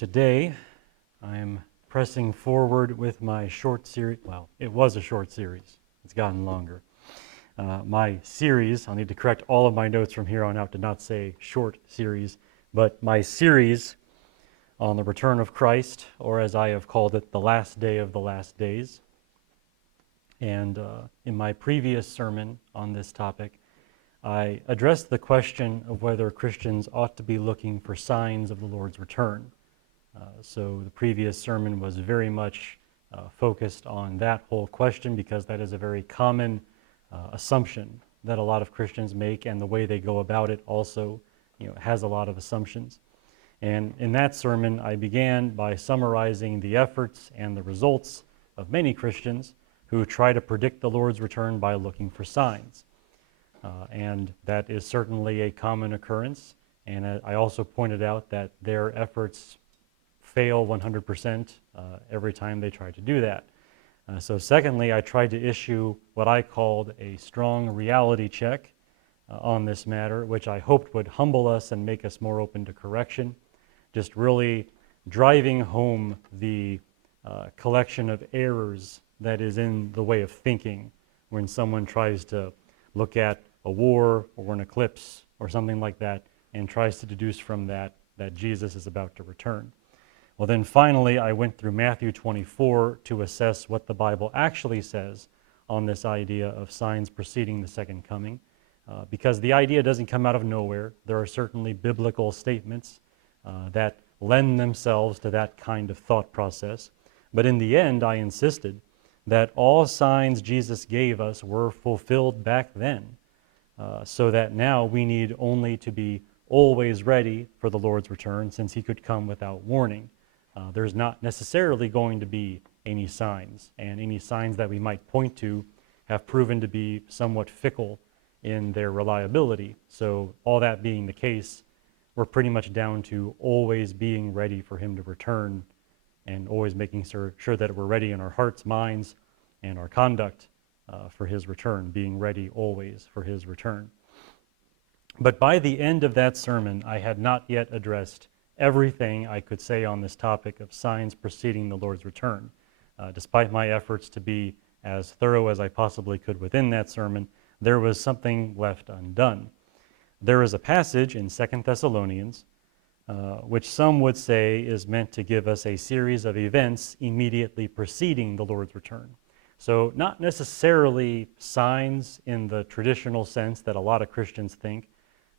today I'm pressing forward with my short series. Well, it was a short series. It's gotten longer. My series, I'll need to correct all of my notes from here on out to not say short series, but my series on the return of Christ, or as I have called it, the last day of the last days. And in my previous sermon on this topic, I addressed the question of whether Christians ought to be looking for signs of the Lord's return. So the previous sermon was very much focused on that whole question because that is a very common assumption that a lot of Christians make, and the way they go about it also has a lot of assumptions. And in that sermon, I began by summarizing the efforts and the results of many Christians who try to predict the Lord's return by looking for signs. And that is certainly a common occurrence. And I also pointed out that their efforts fail 100% every time they try to do that. So secondly, I tried to issue what I called a strong reality check on this matter, which I hoped would humble us and make us more open to correction, just really driving home the collection of errors that is in the way of thinking when someone tries to look at a war or an eclipse or something like that and tries to deduce from that Jesus is about to return. Well, then finally, I went through Matthew 24 to assess what the Bible actually says on this idea of signs preceding the second coming, because the idea doesn't come out of nowhere. There are certainly biblical statements that lend themselves to that kind of thought process. But in the end, I insisted that all signs Jesus gave us were fulfilled back then, so that now we need only to be always ready for the Lord's return, since he could come without warning. There's not necessarily going to be any signs, and any signs that we might point to have proven to be somewhat fickle in their reliability. So all that being the case, we're pretty much down to always being ready for him to return, and always making sure that we're ready in our hearts, minds, and our conduct for his return, being ready always for his return. But by the end of that sermon, I had not yet addressed everything I could say on this topic of signs preceding the Lord's return. Despite my efforts to be as thorough as I possibly could within that sermon, there was something left undone. There is a passage in 2 Thessalonians, which some would say is meant to give us a series of events immediately preceding the Lord's return. So not necessarily signs in the traditional sense that a lot of Christians think,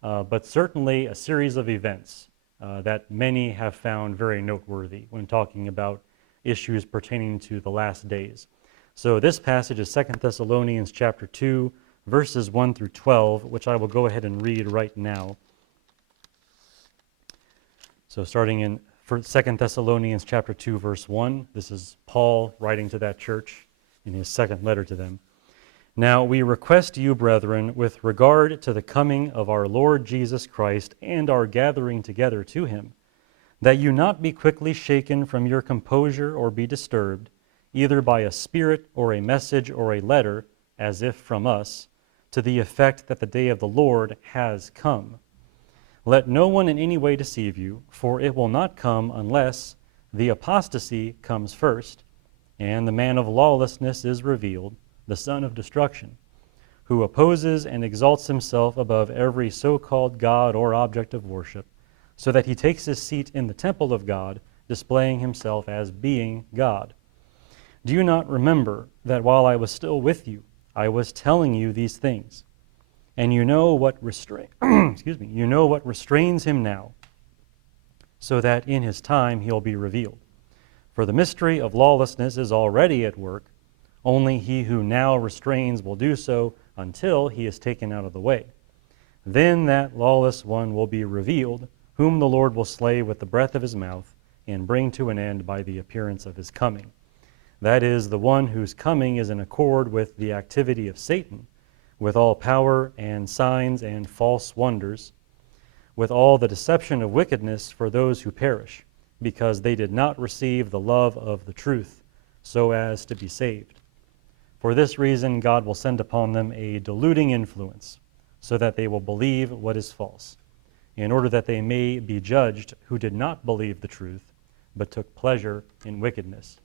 but certainly a series of events that many have found very noteworthy when talking about issues pertaining to the last days. So this passage is 2 Thessalonians chapter 2, verses 1 through 12, which I will go ahead and read right now. So starting in 2 Thessalonians chapter 2, verse 1, this is Paul writing to that church in his second letter to them. Now we request you, brethren, with regard to the coming of our Lord Jesus Christ and our gathering together to him, that you not be quickly shaken from your composure or be disturbed, either by a spirit or a message or a letter, as if from us, to the effect that the day of the Lord has come. Let no one in any way deceive you, for it will not come unless the apostasy comes first, and the man of lawlessness is revealed, the son of destruction, who opposes and exalts himself above every so-called God or object of worship, so that he takes his seat in the temple of God, displaying himself as being God. Do you not remember that while I was still with you, I was telling you these things? And you know what you know what restrains him now, so that in his time he'll be revealed. For the mystery of lawlessness is already at work. Only he who now restrains will do so until he is taken out of the way. Then that lawless one will be revealed, whom the Lord will slay with the breath of his mouth and bring to an end by the appearance of his coming. That is, the one whose coming is in accord with the activity of Satan, with all power and signs and false wonders, with all the deception of wickedness for those who perish, because they did not receive the love of the truth, so as to be saved. For this reason, God will send upon them a deluding influence, so that they will believe what is false, in order that they may be judged who did not believe the truth, but took pleasure in wickedness.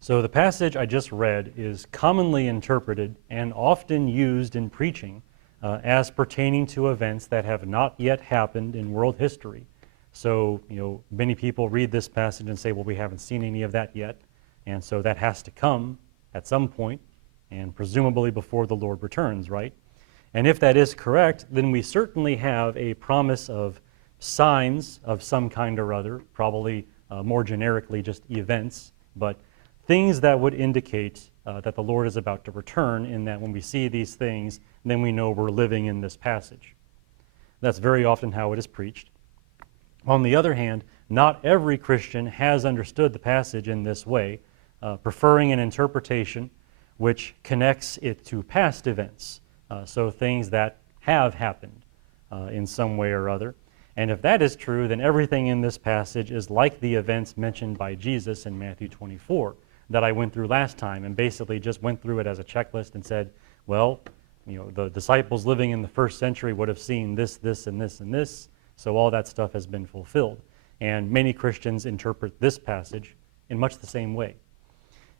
So the passage I just read is commonly interpreted and often used in preaching as pertaining to events that have not yet happened in world history. So, many people read this passage and say, well, we haven't seen any of that yet, and so that has to come at some point, and presumably before the Lord returns, right? And if that is correct, then we certainly have a promise of signs of some kind or other, probably more generically just events, but things that would indicate that the Lord is about to return, in that when we see these things, then we know we're living in this passage. That's very often how it is preached. On the other hand, not every Christian has understood the passage in this way, preferring an interpretation which connects it to past events, so things that have happened in some way or other. And if that is true, then everything in this passage is like the events mentioned by Jesus in Matthew 24 that I went through last time, and basically just went through it as a checklist and said, well, the disciples living in the first century would have seen this, this, and this, and this, so all that stuff has been fulfilled. And many Christians interpret this passage in much the same way.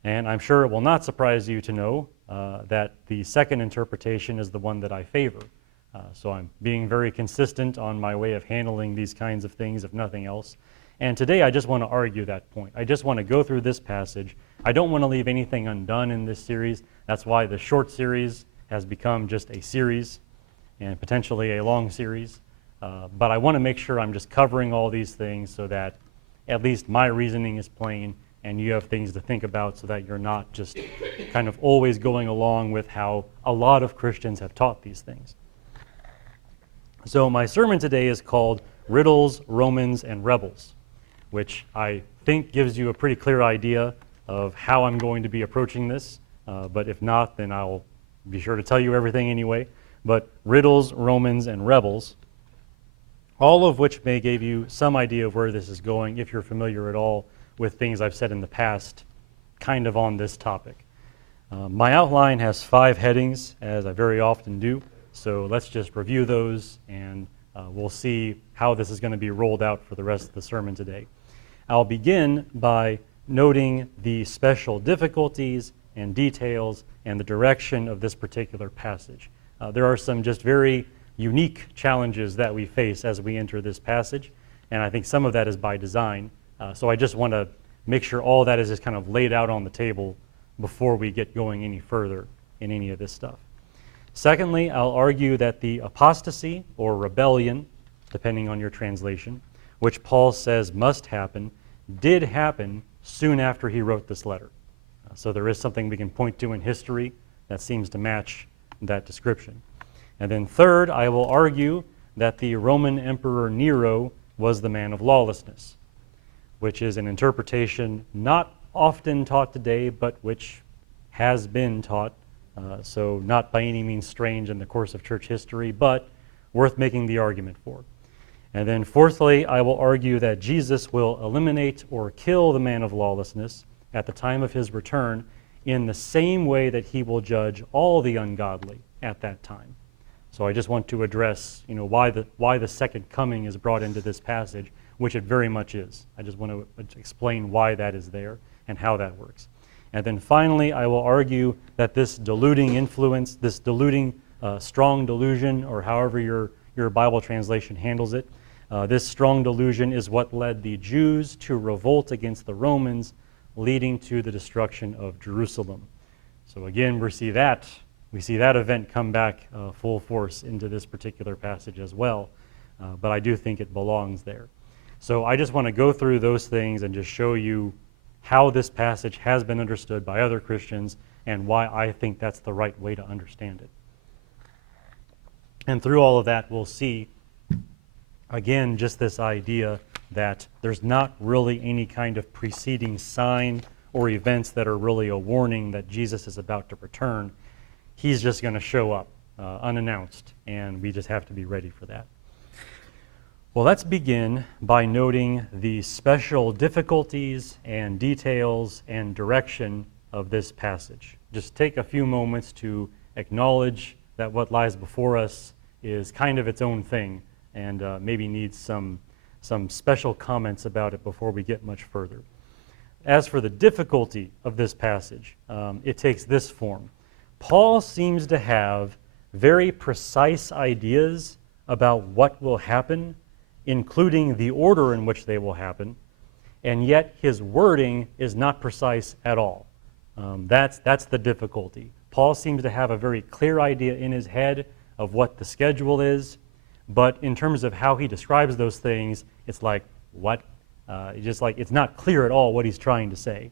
And I'm sure it will not surprise you to know that the second interpretation is the one that I favor. So I'm being very consistent on my way of handling these kinds of things, if nothing else. And today I just want to argue that point. I just want to go through this passage. I don't want to leave anything undone in this series. That's why the short series has become just a series and potentially a long series. But I want to make sure I'm just covering all these things so that at least my reasoning is plain and you have things to think about, so that you're not just kind of always going along with how a lot of Christians have taught these things. So my sermon today is called Riddles, Romans, and Rebels, which I think gives you a pretty clear idea of how I'm going to be approaching this. But if not, then I'll be sure to tell you everything anyway. But Riddles, Romans, and Rebels, all of which may give you some idea of where this is going if you're familiar at all with things I've said in the past kind of on this topic. My outline has 5 headings, as I very often do, so let's just review those, and we'll see how this is going to be rolled out for the rest of the sermon today. I'll begin by noting the special difficulties and details and the direction of this particular passage. There are some just very unique challenges that we face as we enter this passage, and I think some of that is by design. So I just want to make sure all that is just kind of laid out on the table before we get going any further in any of this stuff. Secondly, I'll argue that the apostasy or rebellion, depending on your translation, which Paul says must happen, did happen soon after he wrote this letter. So there is something we can point to in history that seems to match that description. And then third, I will argue that the Roman Emperor Nero was the man of lawlessness, which is an interpretation not often taught today, but which has been taught, so not by any means strange in the course of church history, but worth making the argument for. And then fourthly, I will argue that Jesus will eliminate or kill the man of lawlessness at the time of his return in the same way that he will judge all the ungodly at that time. So I just want to address, why the second coming is brought into this passage, which it very much is. I just want to explain why that is there and how that works. And then finally, I will argue that this deluding influence, this deluding strong delusion, or however your Bible translation handles it, this strong delusion is what led the Jews to revolt against the Romans, leading to the destruction of Jerusalem. So again, we see that event come back full force into this particular passage as well, but I do think it belongs there. So I just want to go through those things and just show you how this passage has been understood by other Christians and why I think that's the right way to understand it. And through all of that, we'll see, again, just this idea that there's not really any kind of preceding sign or events that are really a warning that Jesus is about to return. He's just going to show up unannounced, and we just have to be ready for that. Well, let's begin by noting the special difficulties and details and direction of this passage. Just take a few moments to acknowledge that what lies before us is kind of its own thing, and maybe needs some special comments about it before we get much further. As for the difficulty of this passage, it takes this form. Paul seems to have very precise ideas about what will happen, including the order in which they will happen, and yet his wording is not precise at all. That's the difficulty. Paul seems to have a very clear idea in his head of what the schedule is, but in terms of how he describes those things, it's like, what? Just like it's not clear at all what he's trying to say.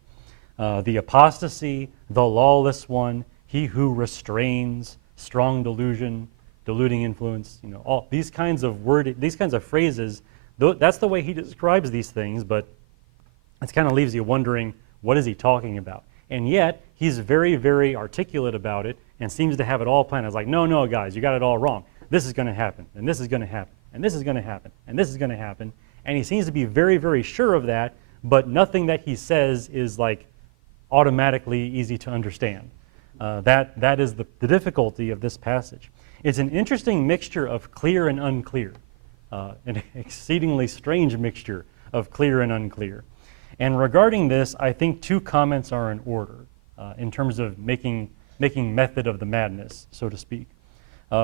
The apostasy, the lawless one, he who restrains, strong delusion, deluding influence, all these kinds of phrases, that's the way he describes these things, but it kind of leaves you wondering, what is he talking about? And yet, he's very, very articulate about it and seems to have it all planned. It's like, no, guys, you got it all wrong. This is going to happen, and this is going to happen, and this is going to happen, and this is going to happen. And he seems to be very, very sure of that, but nothing that he says is like automatically easy to understand. That is the difficulty of this passage. It's an interesting mixture of clear and unclear, an exceedingly strange mixture of clear and unclear. And regarding this, I think two comments are in order in terms of making method of the madness, so to speak.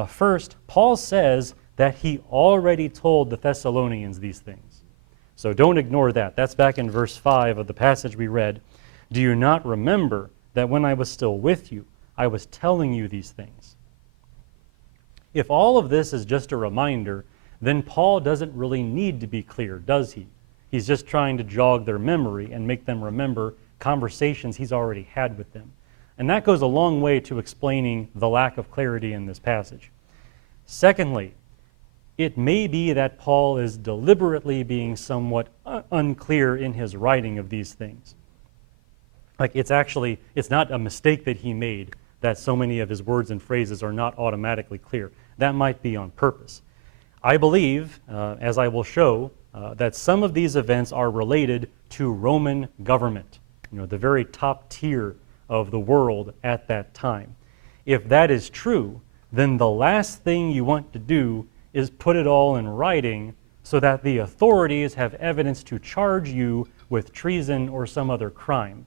First, Paul says that he already told the Thessalonians these things. So don't ignore that. That's back in verse 5 of the passage we read. Do you not remember that when I was still with you, I was telling you these things? If all of this is just a reminder, then Paul doesn't really need to be clear, does he? He's just trying to jog their memory and make them remember conversations he's already had with them. And that goes a long way to explaining the lack of clarity in this passage. Secondly, it may be that Paul is deliberately being somewhat unclear in his writing of these things. Like it's not a mistake that he made that so many of his words and phrases are not automatically clear. That might be on purpose. I believe, as I will show, that some of these events are related to Roman government, the very top tier of the world at that time. If that is true, then the last thing you want to do is put it all in writing so that the authorities have evidence to charge you with treason or some other crime.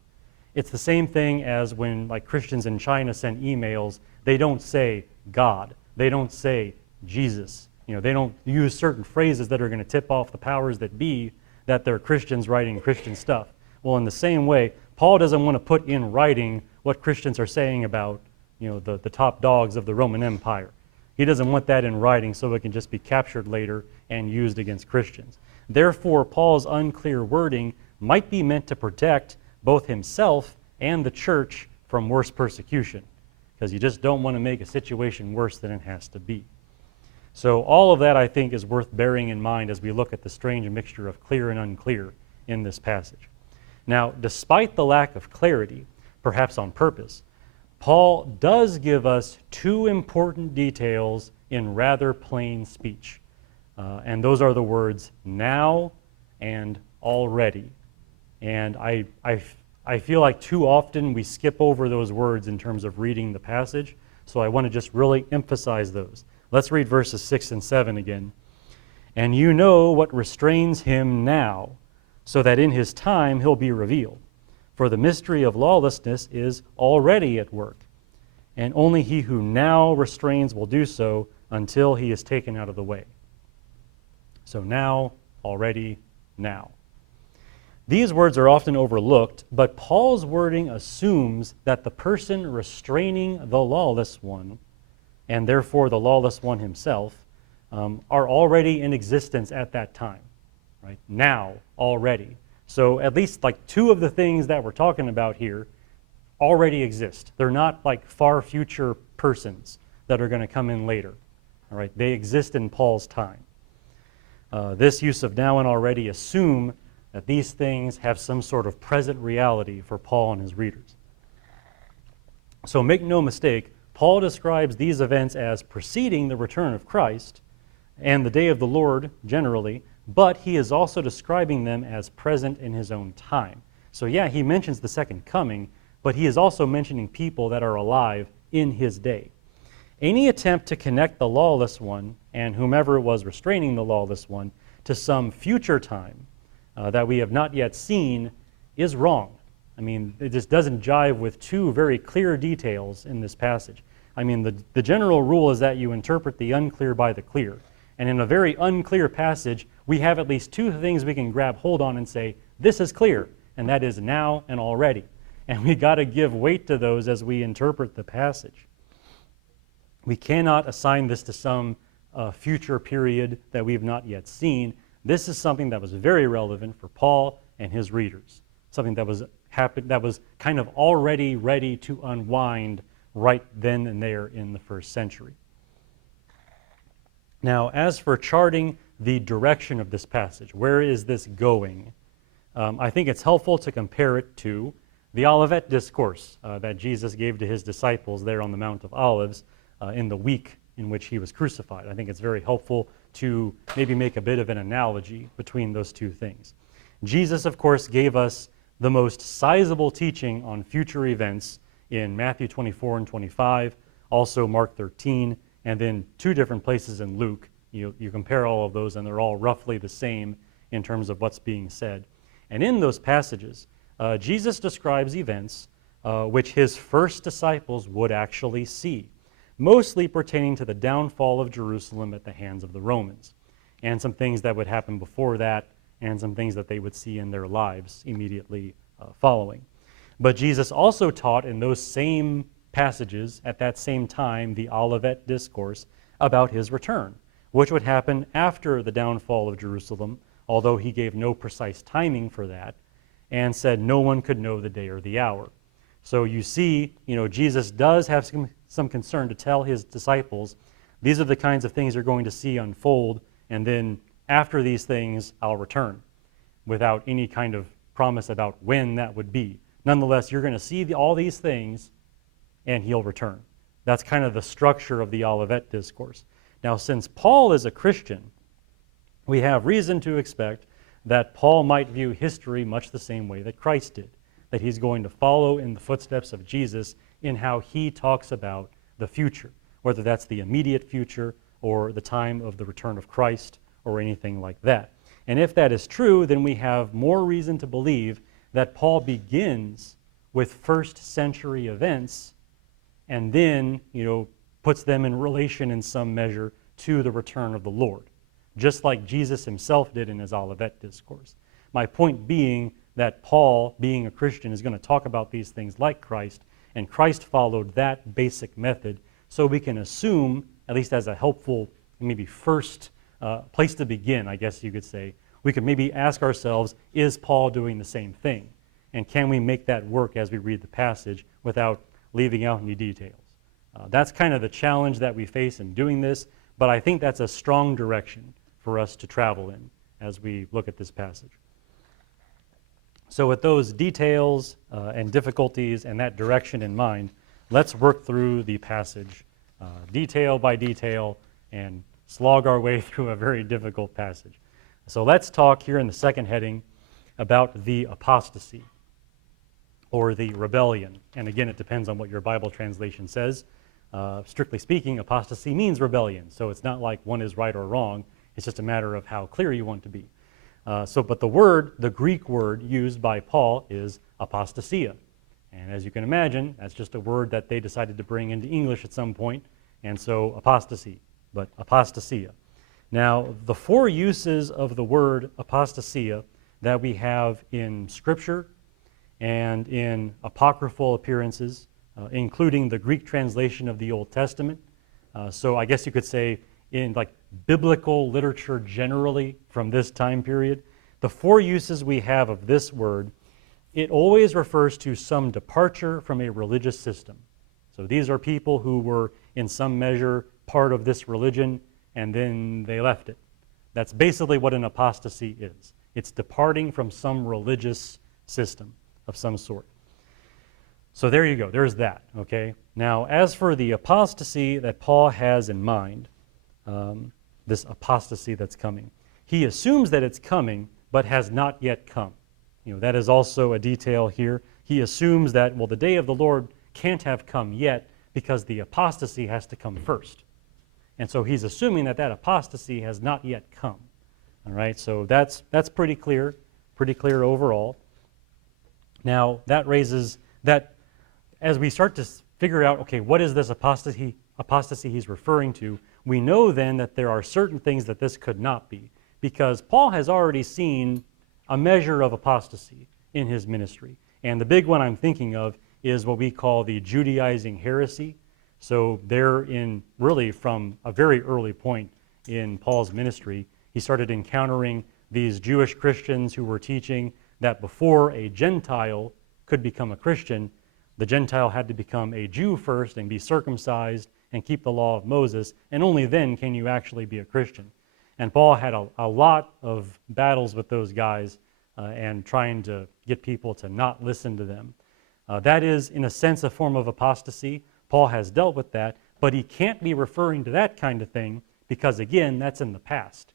It's the same thing as when Christians in China send emails, they don't say God, they don't say Jesus. They don't use certain phrases that are going to tip off the powers that be that they're Christians writing Christian stuff. Well, in the same way, Paul doesn't want to put in writing what Christians are saying about the top dogs of the Roman Empire. He doesn't want that in writing so it can just be captured later and used against Christians. Therefore, Paul's unclear wording might be meant to protect both himself and the church from worse persecution, because you just don't want to make a situation worse than it has to be. So all of that, I think, is worth bearing in mind as we look at the strange mixture of clear and unclear in this passage. Now, despite the lack of clarity, perhaps on purpose, Paul does give us two important details in rather plain speech. And those are the words now and already. And I feel like too often we skip over those words in terms of reading the passage, so I want to just really emphasize those. Let's read verses 6 and 7 again. And you know what restrains him now, so that in his time he'll be revealed. For the mystery of lawlessness is already at work, and only he who now restrains will do so until he is taken out of the way. So now, already, now. These words are often overlooked, but Paul's wording assumes that the person restraining the lawless one, and therefore the lawless one himself, are already in existence at that time, right? Now, already. So at least two of the things that we're talking about here already exist. They're not far future persons that are going to come in later. All right, they exist in Paul's time. This use of now and already assume that these things have some sort of present reality for Paul and his readers. So make no mistake, Paul describes these events as preceding the return of Christ and the day of the Lord generally, but he is also describing them as present in his own time. So yeah, he mentions the second coming, but he is also mentioning people that are alive in his day. Any attempt to connect the lawless one and whomever was restraining the lawless one to some future time that we have not yet seen is wrong. I mean, it just doesn't jive with two very clear details in this passage. I mean, the general rule is that you interpret the unclear by the clear. And in a very unclear passage, we have at least two things we can grab hold on and say, this is clear, and that is now and already. And we got to give weight to those as we interpret the passage. We cannot assign this to some future period that we've not yet seen. This is something that was very relevant for Paul and his readers, something that was kind of already ready to unwind right then and there in the first century. Now, as for charting the direction of this passage, where is this going? I think it's helpful to compare it to the Olivet Discourse that Jesus gave to his disciples there on the Mount of Olives in the week in which he was crucified. I think it's very helpful to maybe make a bit of an analogy between those two things. Jesus, of course, gave us the most sizable teaching on future events in Matthew 24 and 25, also Mark 13, and then two different places in Luke. You compare all of those, and they're all roughly the same in terms of what's being said. And in those passages, Jesus describes events which his first disciples would actually see, mostly pertaining to the downfall of Jerusalem at the hands of the Romans, and some things that would happen before that, and some things that they would see in their lives immediately following. But Jesus also taught in those same passages at that same time, the Olivet Discourse, about his return, which would happen after the downfall of Jerusalem, although he gave no precise timing for that, and said no one could know the day or the hour. So you see, Jesus does have some concern to tell his disciples, these are the kinds of things you're going to see unfold, and then after these things, I'll return, without any kind of promise about when that would be. Nonetheless, you're going to see all these things, and he'll return. That's kind of the structure of the Olivet Discourse. Now, since Paul is a Christian, we have reason to expect that Paul might view history much the same way that Christ did, that he's going to follow in the footsteps of Jesus in how he talks about the future, whether that's the immediate future or the time of the return of Christ or anything like that. And if that is true, then we have more reason to believe that Paul begins with first century events and then, puts them in relation in some measure to the return of the Lord, just like Jesus himself did in his Olivet Discourse. My point being that Paul, being a Christian, is going to talk about these things like Christ, and Christ followed that basic method, so we can assume, at least as a helpful, maybe first place to begin, I guess you could say, we could maybe ask ourselves, is Paul doing the same thing? And can we make that work as we read the passage without leaving out any details? That's kind of the challenge that we face in doing this, but I think that's a strong direction for us to travel in as we look at this passage. So with those details and difficulties and that direction in mind, let's work through the passage detail by detail and slog our way through a very difficult passage. So let's talk here in the second heading about the apostasy or the rebellion. And again, it depends on what your Bible translation says. Strictly speaking, apostasy means rebellion. So it's not like one is right or wrong. It's just a matter of how clear you want to be. But the Greek word used by Paul is apostasia. And as you can imagine, that's just a word that they decided to bring into English at some point. And so apostasy, but apostasia. Now, the four uses of the word apostasia that we have in Scripture and in apocryphal appearances, including the Greek translation of the Old Testament. So I guess you could say in biblical literature generally from this time period, the four uses we have of this word, it always refers to some departure from a religious system. So these are people who were in some measure part of this religion and then they left it. That's basically what an apostasy is. It's departing from some religious system of some sort. So there you go, there's that, okay? Now, as for the apostasy that Paul has in mind, this apostasy that's coming, he assumes that it's coming, but has not yet come. That is also a detail here. He assumes that, the day of the Lord can't have come yet because the apostasy has to come first. And so he's assuming that apostasy has not yet come. All right, so that's pretty clear overall. Now, that raises that as we start to figure out, okay, what is this apostasy he's referring to, we know then that there are certain things that this could not be, because Paul has already seen a measure of apostasy in his ministry. And the big one I'm thinking of is what we call the Judaizing heresy. So there really from a very early point in Paul's ministry, he started encountering these Jewish Christians who were teaching that before a Gentile could become a Christian, the Gentile had to become a Jew first and be circumcised and keep the law of Moses, and only then can you actually be a Christian. And Paul had a lot of battles with those guys and trying to get people to not listen to them. That is, in a sense, a form of apostasy. Paul has dealt with that, but he can't be referring to that kind of thing because, again, that's in the past.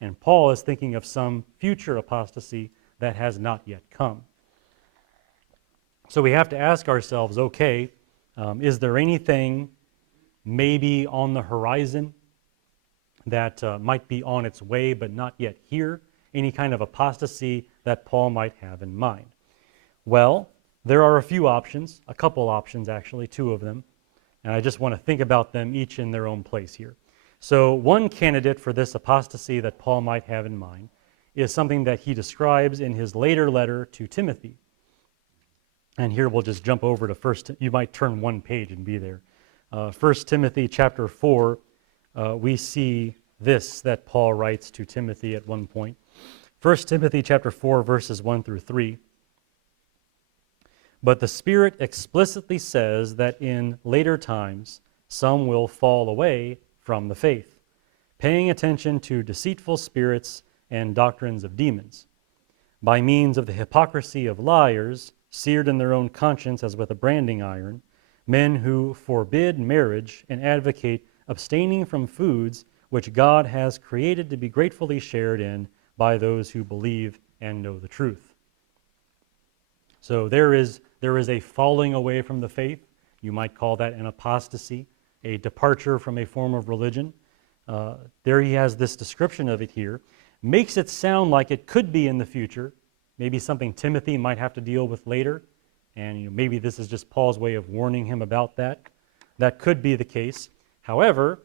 And Paul is thinking of some future apostasy that has not yet come. So we have to ask ourselves, okay, is there anything maybe on the horizon that might be on its way but not yet here? Any kind of apostasy that Paul might have in mind? Well, there are a few options, a couple options actually, two of them, and I just want to think about them each in their own place here. So one candidate for this apostasy that Paul might have in mind is something that he describes in his later letter to Timothy. And here we'll just jump over to you might turn one page and be there. 1 Timothy chapter 4, we see this that Paul writes to Timothy at one point. 1 Timothy chapter 4, verses 1 through 3. But the Spirit explicitly says that in later times some will fall away from the faith, paying attention to deceitful spirits and doctrines of demons, by means of the hypocrisy of liars, seared in their own conscience as with a branding iron, men who forbid marriage and advocate abstaining from foods which God has created to be gratefully shared in by those who believe and know the truth. So there is a falling away from the faith. You might call that an apostasy, a departure from a form of religion. There he has this description of it here. Makes it sound like it could be in the future, maybe something Timothy might have to deal with later, and maybe this is just Paul's way of warning him about that. That could be the case. However,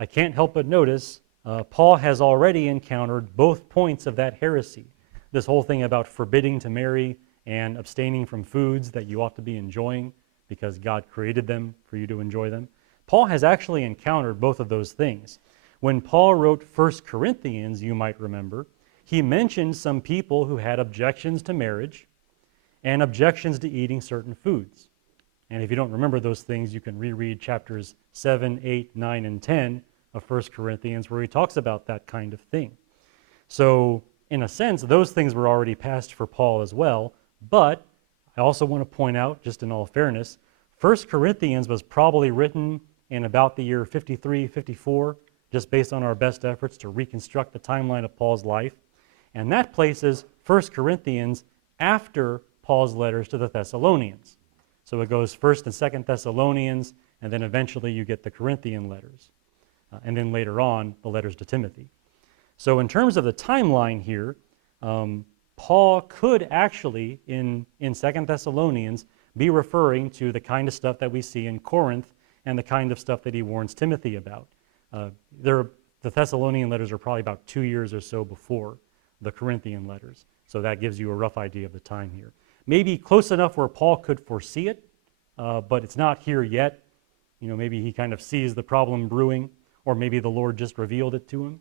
I can't help but notice Paul has already encountered both points of that heresy. This whole thing about forbidding to marry and abstaining from foods that you ought to be enjoying because God created them for you to enjoy them. Paul has actually encountered both of those things. When Paul wrote 1 Corinthians, you might remember, he mentioned some people who had objections to marriage and objections to eating certain foods. And if you don't remember those things, you can reread chapters 7, 8, 9, and 10 of 1 Corinthians where he talks about that kind of thing. So, in a sense, those things were already past for Paul as well, but I also want to point out, just in all fairness, 1 Corinthians was probably written in about the year 53, 54, just based on our best efforts to reconstruct the timeline of Paul's life. And that places 1 Corinthians after Paul's letters to the Thessalonians. So it goes 1st and 2nd Thessalonians, and then eventually you get the Corinthian letters. And then later on, the letters to Timothy. So in terms of the timeline here, Paul could actually, in 2nd Thessalonians, be referring to the kind of stuff that we see in Corinth and the kind of stuff that he warns Timothy about. The Thessalonian letters are probably about 2 years or so before the Corinthian letters. So that gives you a rough idea of the time here. Maybe close enough where Paul could foresee it, but it's not here yet. Maybe he kind of sees the problem brewing, or maybe the Lord just revealed it to him,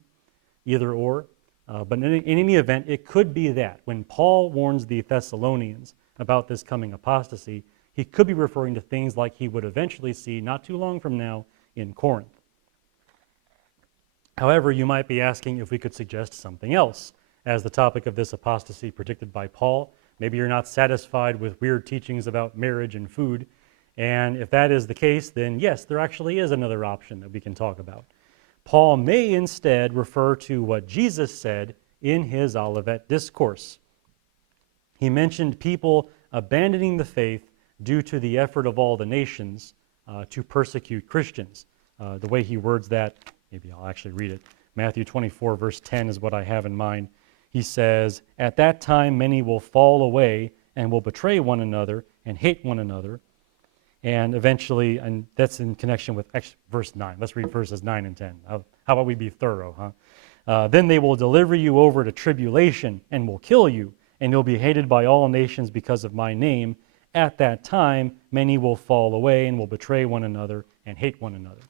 either or. But in any event, it could be that. When Paul warns the Thessalonians about this coming apostasy, he could be referring to things like he would eventually see not too long from now in Corinth. However, you might be asking if we could suggest something else as the topic of this apostasy predicted by Paul. Maybe you're not satisfied with weird teachings about marriage and food. And if that is the case, then yes, there actually is another option that we can talk about. Paul may instead refer to what Jesus said in his Olivet Discourse. He mentioned people abandoning the faith due to the effort of all the nations to persecute Christians. The way he words that, maybe I'll actually read it. Matthew 24, verse 10 is what I have in mind. He says, "At that time many will fall away and will betray one another and hate one another." And eventually, and that's in connection with verse 9. Let's read verses 9 and 10. How about we be thorough, huh? "Then they will deliver you over to tribulation and will kill you, and you'll be hated by all nations because of my name. At that time, many will fall away and will betray one another and hate one another."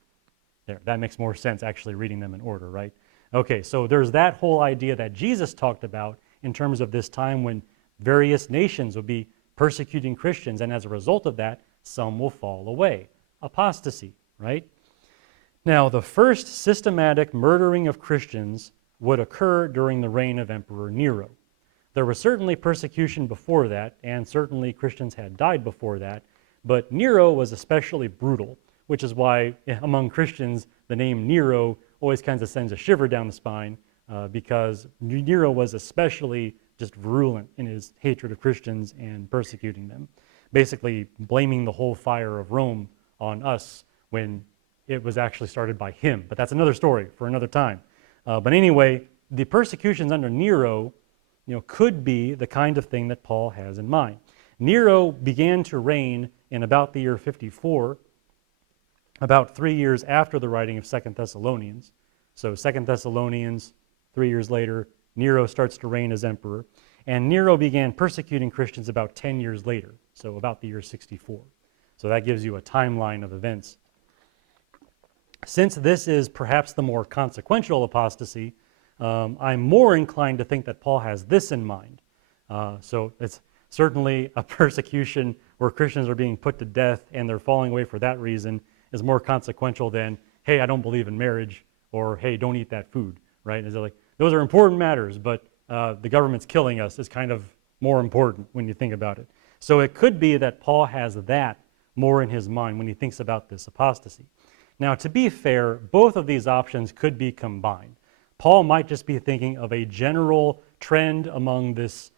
There, that makes more sense actually reading them in order, right? Okay, so there's that whole idea that Jesus talked about in terms of this time when various nations will be persecuting Christians, and as a result of that, some will fall away. Apostasy, right? Now, the first systematic murdering of Christians would occur during the reign of Emperor Nero. There was certainly persecution before that, and certainly Christians had died before that, but Nero was especially brutal, which is why among Christians the name Nero always kind of sends a shiver down the spine, because Nero was especially just virulent in his hatred of Christians and persecuting them, basically blaming the whole fire of Rome on us when it was actually started by him. But that's another story for another time. But anyway, the persecutions under Nero, could be the kind of thing that Paul has in mind. Nero began to reign in about the year 54, about 3 years after the writing of 2 Thessalonians. So 2 Thessalonians, 3 years later, Nero starts to reign as emperor. And Nero began persecuting Christians about 10 years later, so about the year 64. So that gives you a timeline of events. Since this is perhaps the more consequential apostasy, I'm more inclined to think that Paul has this in mind. So it's certainly a persecution where Christians are being put to death and they're falling away for that reason is more consequential than, hey, I don't believe in marriage, or hey, don't eat that food, right? Is it like, those are important matters, but the government's killing us is kind of more important when you think about it. So it could be that Paul has that more in his mind when he thinks about this apostasy. Now, to be fair, both of these options could be combined. Paul might just be thinking of a general trend among this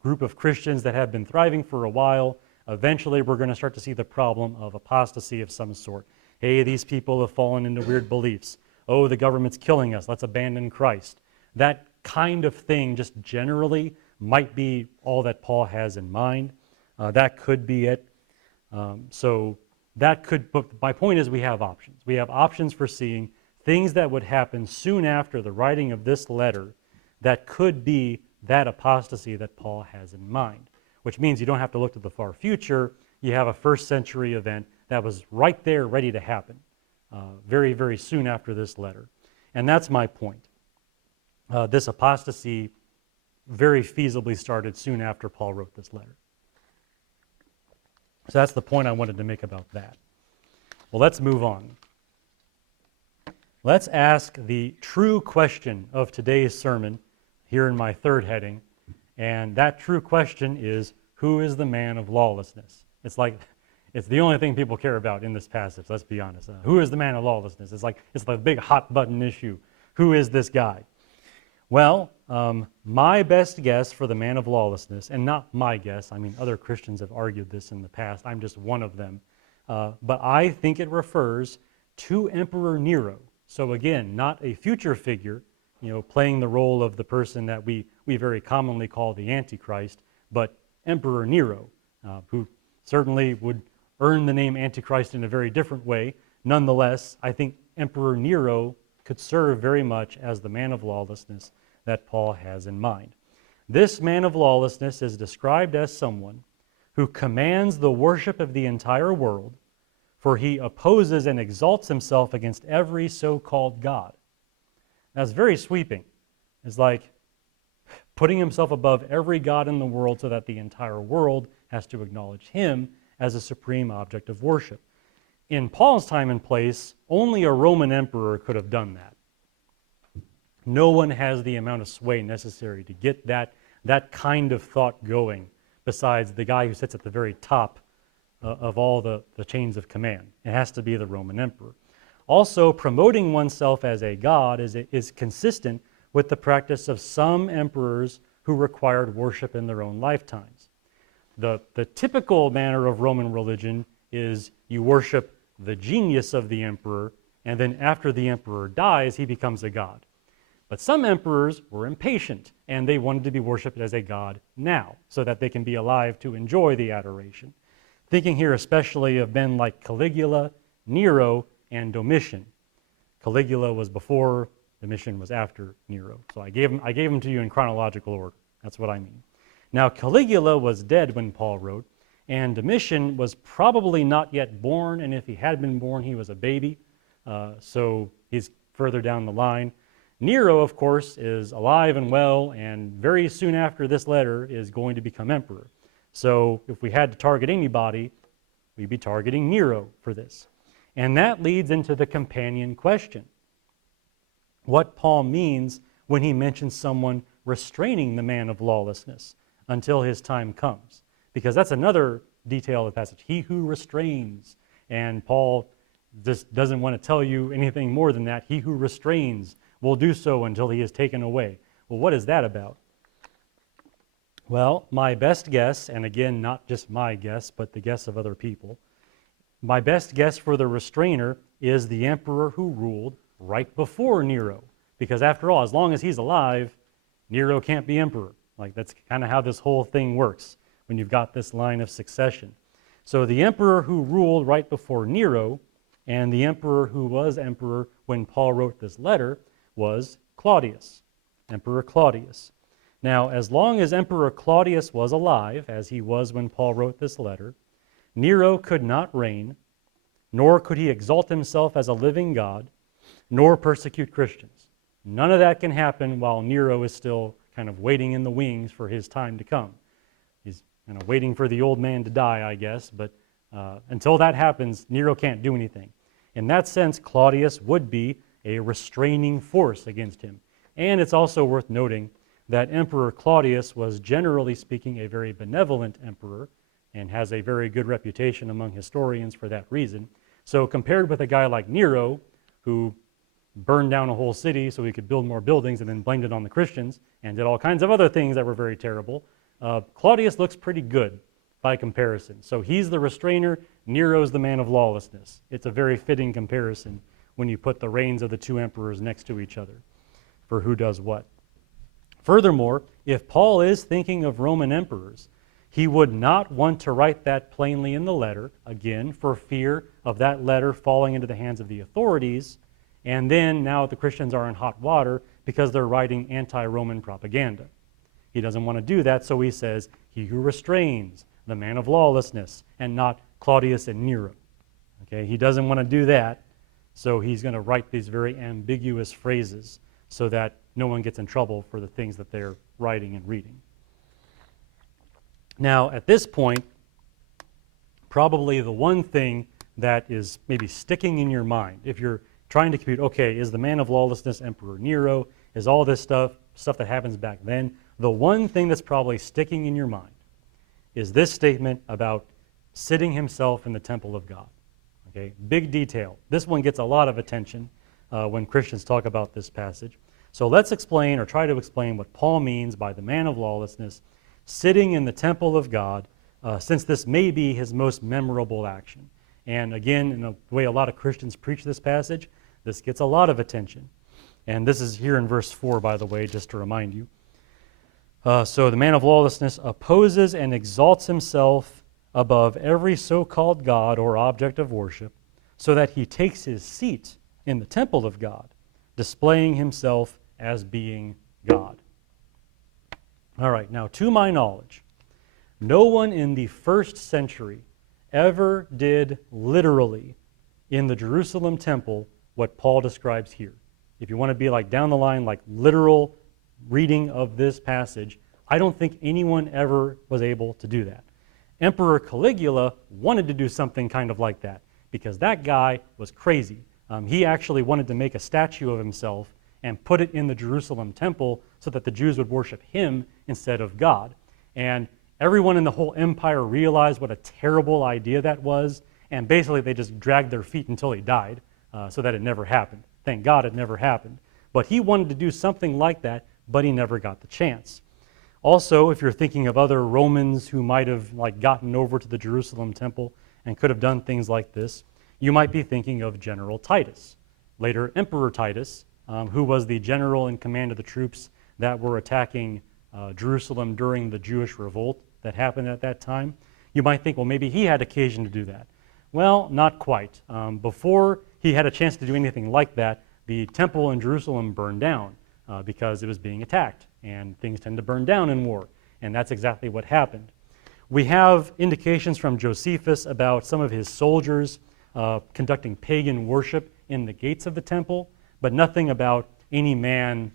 group of Christians that have been thriving for a while. Eventually, we're going to start to see the problem of apostasy of some sort. Hey, these people have fallen into weird beliefs. Oh, the government's killing us. Let's abandon Christ. That kind of thing just generally might be all that Paul has in mind. That could be it. So that could, but my point is we have options. We have options for seeing things that would happen soon after the writing of this letter that could be that apostasy that Paul has in mind, which means you don't have to look to the far future. You have a first century event that was right there ready to happen very, very soon after this letter. And that's my point. This apostasy very feasibly started soon after Paul wrote this letter. So that's the point I wanted to make about that. Well, let's move on. Let's ask the true question of today's sermon here in my third heading. And that true question is, who is the man of lawlessness? It's the only thing people care about in this passage, let's be honest. Who is the man of lawlessness? It's the big hot button issue. Who is this guy? Well, my best guess for the man of lawlessness, and not my guess, I mean other Christians have argued this in the past, I'm just one of them, but I think it refers to Emperor Nero. So again, not a future figure, playing the role of the person that we very commonly call the Antichrist, but Emperor Nero, who certainly would earn the name Antichrist in a very different way. Nonetheless, I think Emperor Nero could serve very much as the man of lawlessness that Paul has in mind. This man of lawlessness is described as someone who commands the worship of the entire world, for he opposes and exalts himself against every so-called God. That's very sweeping. It's like putting himself above every god in the world so that the entire world has to acknowledge him as a supreme object of worship. In Paul's time and place, only a Roman emperor could have done that. No one has the amount of sway necessary to get that kind of thought going besides the guy who sits at the very top of all the chains of command. It has to be the Roman emperor. Also, promoting oneself as a god is consistent with the practice of some emperors who required worship in their own lifetimes. The typical manner of Roman religion is you worship the genius of the emperor, and then after the emperor dies, he becomes a god. But some emperors were impatient, and they wanted to be worshipped as a god now, so that they can be alive to enjoy the adoration. Thinking here especially of men like Caligula, Nero, and Domitian. Caligula was before, Domitian was after Nero. So I gave them to you in chronological order. That's what I mean. Now Caligula was dead when Paul wrote, and Domitian was probably not yet born, and if he had been born, he was a baby. So he's further down the line. Nero, of course, is alive and well, and very soon after this letter is going to become emperor. So if we had to target anybody, we'd be targeting Nero for this. And that leads into the companion question. What Paul means when he mentions someone restraining the man of lawlessness until his time comes. Because that's another detail of the passage. He who restrains. And Paul just doesn't want to tell you anything more than that. He who restrains will do so until he is taken away. Well, what is that about? Well, my best guess, and again, not just my guess, but the guess of other people, my best guess for the restrainer is the emperor who ruled right before Nero. Because after all, as long as he's alive, Nero can't be emperor. Like, that's kind of how this whole thing works when you've got this line of succession. So the emperor who ruled right before Nero and the emperor who was emperor when Paul wrote this letter was Claudius, Emperor Claudius. Now, as long as Emperor Claudius was alive, as he was when Paul wrote this letter, Nero could not reign, nor could he exalt himself as a living God, nor persecute Christians. None of that can happen while Nero is still kind of waiting in the wings for his time to come. He's kind of waiting for the old man to die, I guess, but until that happens, Nero can't do anything. In that sense, Claudius would be a restraining force against him. And it's also worth noting that Emperor Claudius was, generally speaking, a very benevolent emperor and has a very good reputation among historians for that reason. So compared with a guy like Nero, who burned down a whole city so he could build more buildings and then blamed it on the Christians and did all kinds of other things that were very terrible, Claudius looks pretty good by comparison. So he's the restrainer, Nero's the man of lawlessness. It's a very fitting comparison when you put the reigns of the two emperors next to each other for who does what. Furthermore, if Paul is thinking of Roman emperors, he would not want to write that plainly in the letter, again, for fear of that letter falling into the hands of the authorities, and then now the Christians are in hot water because they're writing anti-Roman propaganda. He doesn't want to do that, so he says, he who restrains, the man of lawlessness, and not Claudius and Nero. Okay, he doesn't want to do that, so he's going to write these very ambiguous phrases so that no one gets in trouble for the things that they're writing and reading. Now, at this point, probably the one thing that is maybe sticking in your mind, if you're trying to compute, okay, is the man of lawlessness Emperor Nero, is all this stuff that happens back then, the one thing that's probably sticking in your mind is this statement about sitting himself in the temple of God. Okay, big detail. This one gets a lot of attention when Christians talk about this passage. So let's explain, or try to explain, what Paul means by the man of lawlessness sitting in the temple of God, since this may be his most memorable action. And again, in the way a lot of Christians preach this passage, this gets a lot of attention. And this is here in verse 4, by the way, just to remind you. So the man of lawlessness opposes and exalts himself above every so-called God or object of worship, so that he takes his seat in the temple of God, displaying himself as being God. All right, now to my knowledge, no one in the first century ever did literally in the Jerusalem temple what Paul describes here. If you want to be like down the line, like literal reading of this passage, I don't think anyone ever was able to do that. Emperor Caligula wanted to do something kind of like that because that guy was crazy. He actually wanted to make a statue of himself and put it in the Jerusalem temple so that the Jews would worship him instead of God. And everyone in the whole empire realized what a terrible idea that was, and basically they just dragged their feet until he died so that it never happened. Thank God it never happened. But he wanted to do something like that, but he never got the chance. Also, if you're thinking of other Romans who might have gotten over to the Jerusalem temple and could have done things like this, you might be thinking of General Titus, later Emperor Titus, who was the general in command of the troops that were attacking Jerusalem during the Jewish revolt that happened at that time. You might think, well, maybe he had occasion to do that. Well, not quite. Before he had a chance to do anything like that, the temple in Jerusalem burned down because it was being attacked, and things tend to burn down in war, and that's exactly what happened. We have indications from Josephus about some of his soldiers conducting pagan worship in the gates of the temple, but nothing about any man,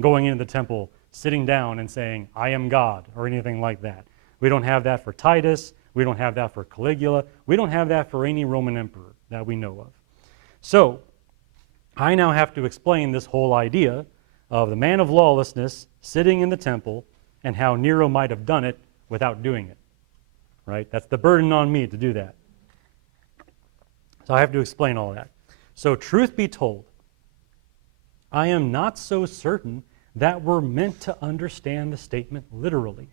going into the temple, sitting down and saying, "I am God," or anything like that. We don't have that for Titus. We don't have that for Caligula. We don't have that for any Roman emperor that we know of. So, I now have to explain this whole idea of the man of lawlessness sitting in the temple and how Nero might have done it without doing it. Right? That's the burden on me to do that. So I have to explain all that. So truth be told, I am not so certain that we're meant to understand the statement literally.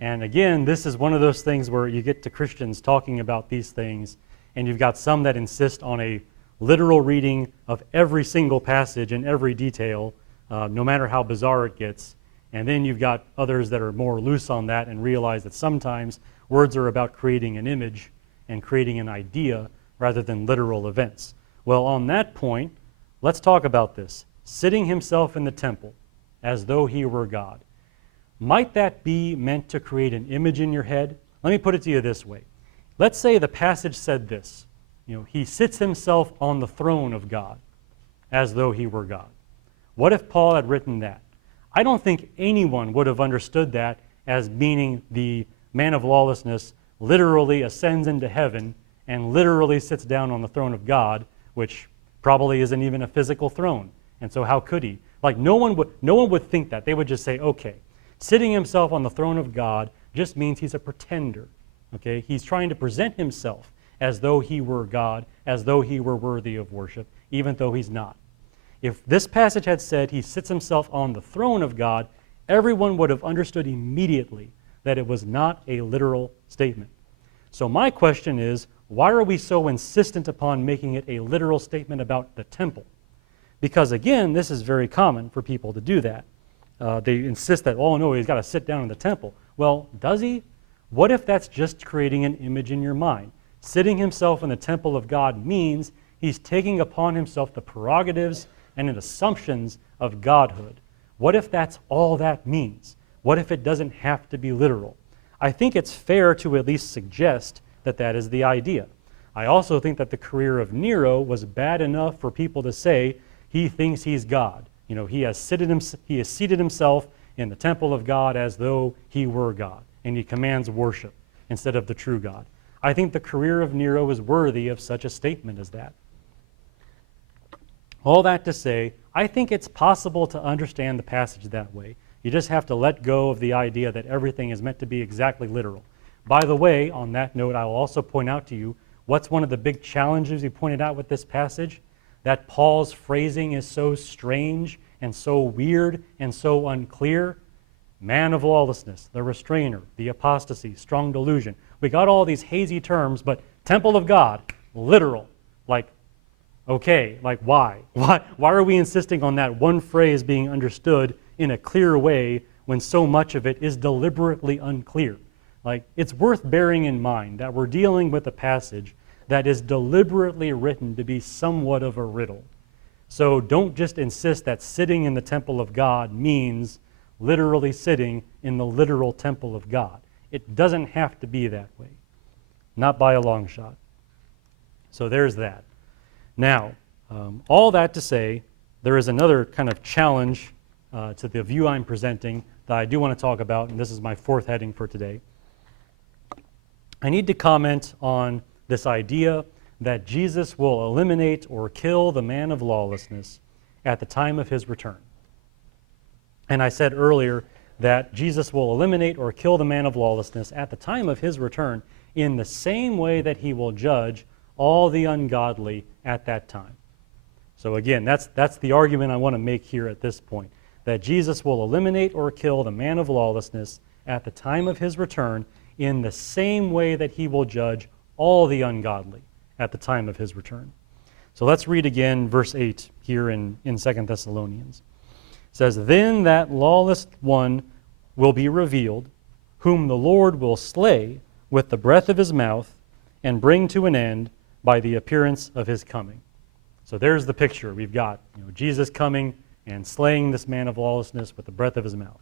And again, this is one of those things where you get to Christians talking about these things, and you've got some that insist on a literal reading of every single passage and every detail, no matter how bizarre it gets. And then you've got others that are more loose on that and realize that sometimes words are about creating an image and creating an idea rather than literal events. Well, on that point, let's talk about this. Sitting himself in the temple as though he were God. Might that be meant to create an image in your head? Let me put it to you this way. Let's say the passage said this. He sits himself on the throne of God as though he were God. What if Paul had written that? I don't think anyone would have understood that as meaning the man of lawlessness literally ascends into heaven and literally sits down on the throne of God, which probably isn't even a physical throne. And so how could he? No one would think that. They would just say, okay, sitting himself on the throne of God just means he's a pretender. Okay? He's trying to present himself as though he were God, as though he were worthy of worship, even though he's not. If this passage had said he sits himself on the throne of God, everyone would have understood immediately that it was not a literal statement. So my question is, why are we so insistent upon making it a literal statement about the temple? Because again, this is very common for people to do that. They insist that, oh no, he's got to sit down in the temple. Well, does he? What if that's just creating an image in your mind? Sitting himself in the temple of God means he's taking upon himself the prerogatives and the assumptions of godhood. What if that's all that means? What if it doesn't have to be literal? I think it's fair to at least suggest that that is the idea. I also think that the career of Nero was bad enough for people to say he thinks he's God. He has seated himself in the temple of God as though he were God, and he commands worship instead of the true God. I think the career of Nero is worthy of such a statement as that. All that to say, I think it's possible to understand the passage that way. You just have to let go of the idea that everything is meant to be exactly literal. By the way, on that note, I will also point out to you what's one of the big challenges we pointed out with this passage? That Paul's phrasing is so strange and so weird and so unclear. Man of lawlessness, the restrainer, the apostasy, strong delusion. We got all these hazy terms, but temple of God, literal. Okay, why? Why are we insisting on that one phrase being understood in a clear way when so much of it is deliberately unclear? It's worth bearing in mind that we're dealing with a passage that is deliberately written to be somewhat of a riddle. So don't just insist that sitting in the temple of God means literally sitting in the literal temple of God. It doesn't have to be that way. Not by a long shot. So there's that. Now, all that to say, there is another kind of challenge to the view I'm presenting that I do want to talk about, and this is my fourth heading for today. I need to comment on this idea that Jesus will eliminate or kill the man of lawlessness at the time of his return. And I said earlier that Jesus will eliminate or kill the man of lawlessness at the time of his return in the same way that he will judge all the ungodly at that time. So again, that's the argument I want to make here at this point, that Jesus will eliminate or kill the man of lawlessness at the time of his return in the same way that he will judge all the ungodly at the time of his return. So let's read again verse 8 here in 2 Thessalonians. It says, "Then that lawless one will be revealed, whom the Lord will slay with the breath of his mouth and bring to an end by the appearance of his coming." So there's the picture. We've got Jesus coming and slaying this man of lawlessness with the breath of his mouth.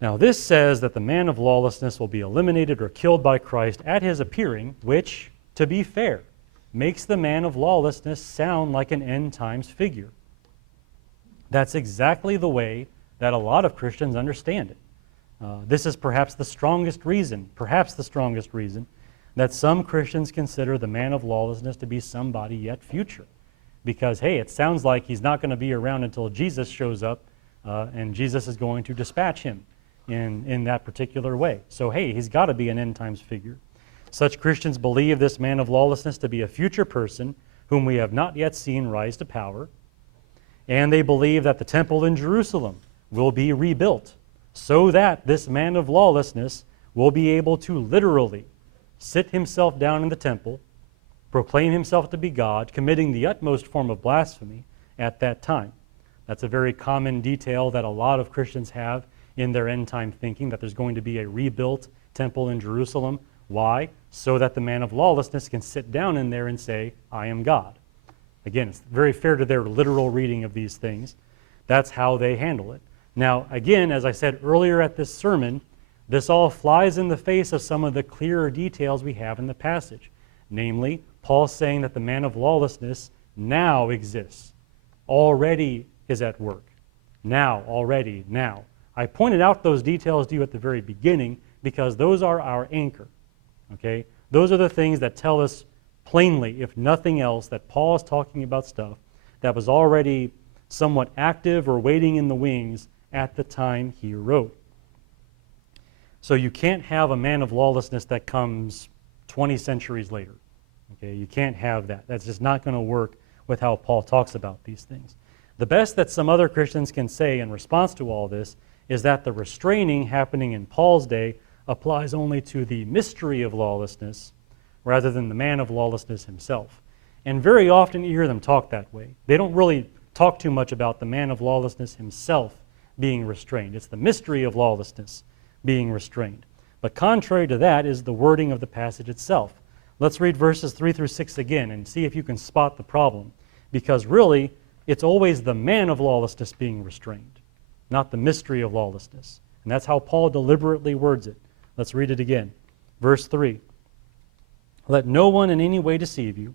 Now this says that the man of lawlessness will be eliminated or killed by Christ at his appearing, which, to be fair, makes the man of lawlessness sound like an end times figure. That's exactly the way that a lot of Christians understand it. This is perhaps the strongest reason that some Christians consider the man of lawlessness to be somebody yet future. Because, hey, it sounds like he's not going to be around until Jesus shows up, and Jesus is going to dispatch him in that particular way. So, hey, he's got to be an end times figure. Such Christians believe this man of lawlessness to be a future person whom we have not yet seen rise to power, and they believe that the temple in Jerusalem will be rebuilt so that this man of lawlessness will be able to literally sit himself down in the temple, proclaim himself to be God, committing the utmost form of blasphemy at that time. That's a very common detail that a lot of Christians have in their end time thinking, that there's going to be a rebuilt temple in Jerusalem. Why? So that the man of lawlessness can sit down in there and say, "I am God." Again, it's very fair to their literal reading of these things. That's how they handle it. Now, again, as I said earlier at this sermon, this all flies in the face of some of the clearer details we have in the passage. Namely, Paul saying that the man of lawlessness now exists, already is at work. Now, already, now. I pointed out those details to you at the very beginning because those are our anchor. Okay? Those are the things that tell us plainly, if nothing else, that Paul is talking about stuff that was already somewhat active or waiting in the wings at the time he wrote. So you can't have a man of lawlessness that comes 20 centuries later. Okay? You can't have that. That's just not going to work with how Paul talks about these things. The best that some other Christians can say in response to all this is that the restraining happening in Paul's day applies only to the mystery of lawlessness rather than the man of lawlessness himself. And very often you hear them talk that way. They don't really talk too much about the man of lawlessness himself being restrained. It's the mystery of lawlessness being restrained. But contrary to that is the wording of the passage itself. Let's read verses 3 through 6 again and see if you can spot the problem. Because really, it's always the man of lawlessness being restrained, not the mystery of lawlessness. And that's how Paul deliberately words it. Let's read it again. Verse 3. "Let no one in any way deceive you,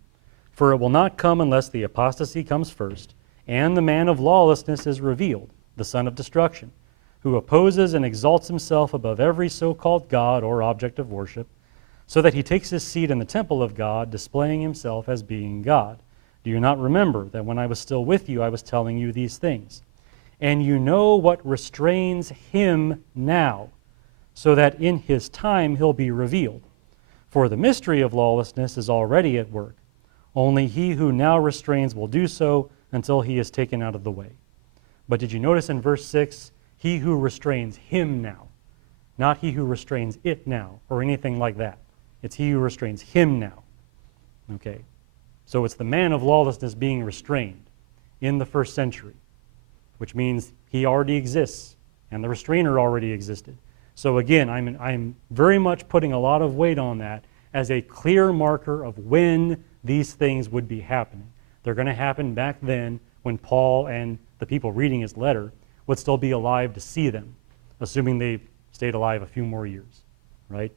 for it will not come unless the apostasy comes first, and the man of lawlessness is revealed, the son of destruction, who opposes and exalts himself above every so-called God or object of worship, so that he takes his seat in the temple of God, displaying himself as being God. Do you not remember that when I was still with you, I was telling you these things? And you know what restrains him now, so that in his time he'll be revealed. For the mystery of lawlessness is already at work. Only he who now restrains will do so until he is taken out of the way." But did you notice in verse 6, he who restrains him now, not he who restrains it now, or anything like that. It's he who restrains him now. Okay, so it's the man of lawlessness being restrained in the first century, which means he already exists, and the restrainer already existed. So again, I'm very much putting a lot of weight on that as a clear marker of when these things would be happening. They're going to happen back then when Paul and the people reading his letter would still be alive to see them, assuming they stayed alive a few more years, right?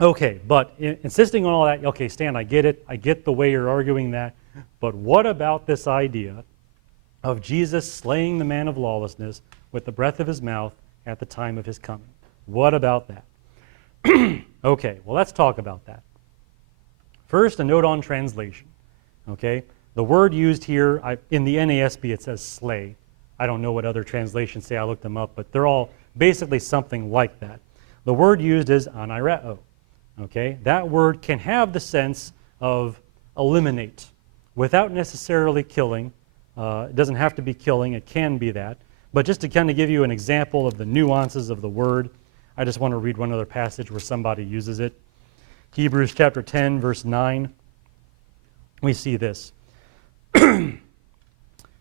Okay, but insisting on all that, okay, Stan, I get it. I get the way you're arguing that. But what about this idea of Jesus slaying the man of lawlessness with the breath of his mouth at the time of his coming? What about that? Okay, well, let's talk about that. First, a note on translation. Okay, the word used here, in the NASB it says slay. I don't know what other translations say, I looked them up, but they're all basically something like that. The word used is anaireo. Okay, that word can have the sense of eliminate without necessarily killing. It doesn't have to be killing, it can be that. But just to kind of give you an example of the nuances of the word, I just want to read one other passage where somebody uses it. Hebrews chapter 10, verse 9, we see this.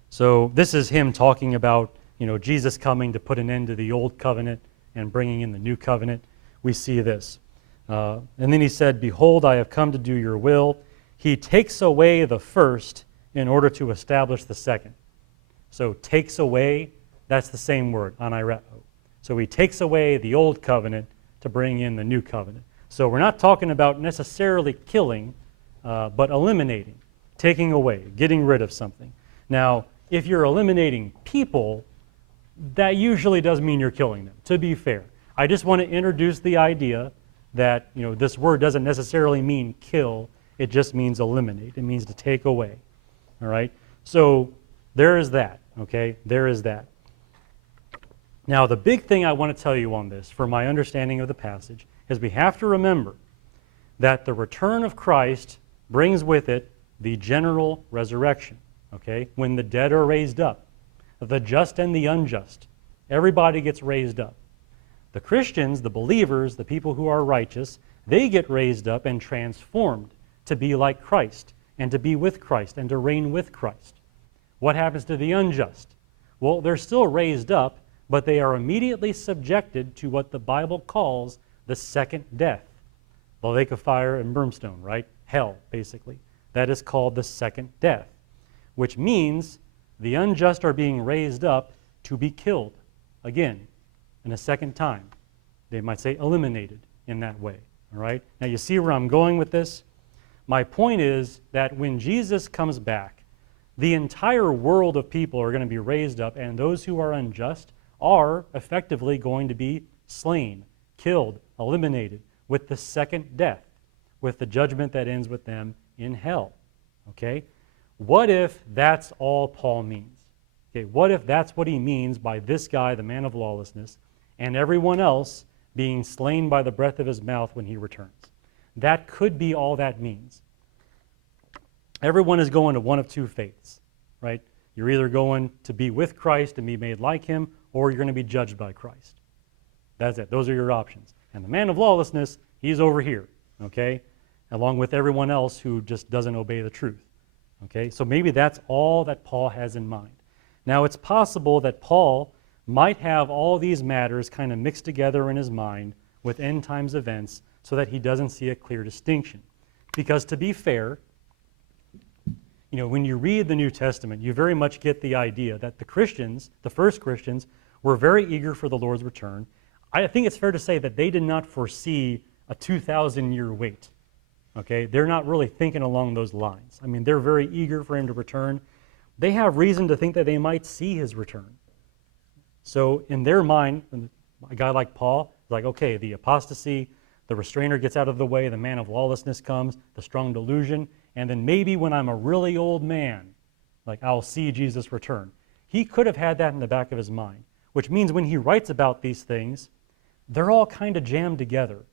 So this is him talking about, Jesus coming to put an end to the old covenant and bringing in the new covenant. We see this. And then he said, "Behold, I have come to do your will." He takes away the first in order to establish the second. So takes away, that's the same word, anaireo. So he takes away the old covenant to bring in the new covenant. So we're not talking about necessarily killing, but eliminating, taking away, getting rid of something. Now, if you're eliminating people, that usually does mean you're killing them, to be fair. I just want to introduce the idea that this word doesn't necessarily mean kill, it just means eliminate. It means to take away. All right? So there is that, okay? There is that. Now, the big thing I want to tell you on this, for my understanding of the passage, is we have to remember that the return of Christ brings with it the general resurrection, okay? When the dead are raised up, the just and the unjust, everybody gets raised up. The Christians, the believers, the people who are righteous, they get raised up and transformed to be like Christ and to be with Christ and to reign with Christ. What happens to the unjust? Well, they're still raised up, but they are immediately subjected to what the Bible calls the second death. The lake of fire and brimstone, right? Hell, basically. That is called the second death, which means the unjust are being raised up to be killed again in a second time. They might say eliminated in that way, all right? Now you see where I'm going with this? My point is that when Jesus comes back, the entire world of people are going to be raised up, and those who are unjust are effectively going to be slain, killed, eliminated with the second death, with the judgment that ends with them in hell. Okay? What if that's all Paul means? Okay, what if that's what he means by this guy, the man of lawlessness, and everyone else being slain by the breath of his mouth when he returns? That could be all that means. Everyone is going to one of two fates, right? You're either going to be with Christ and be made like him, or you're going to be judged by Christ. That's it. Those are your options. And the man of lawlessness, he's over here, okay? Along with everyone else who just doesn't obey the truth. Okay? So maybe that's all that Paul has in mind. Now, it's possible that Paul might have all these matters kind of mixed together in his mind with end times events so that he doesn't see a clear distinction. Because to be fair, when you read the New Testament, you very much get the idea that the Christians, the first Christians, were very eager for the Lord's return. I think it's fair to say that they did not foresee a 2,000-year wait. Okay? They're not really thinking along those lines. I mean, they're very eager for him to return. They have reason to think that they might see his return. So in their mind, a guy like Paul is like, okay, the apostasy, the restrainer gets out of the way, the man of lawlessness comes, the strong delusion, and then maybe when I'm a really old man, like I'll see Jesus return. He could have had that in the back of his mind, which means when he writes about these things, they're all kind of jammed together.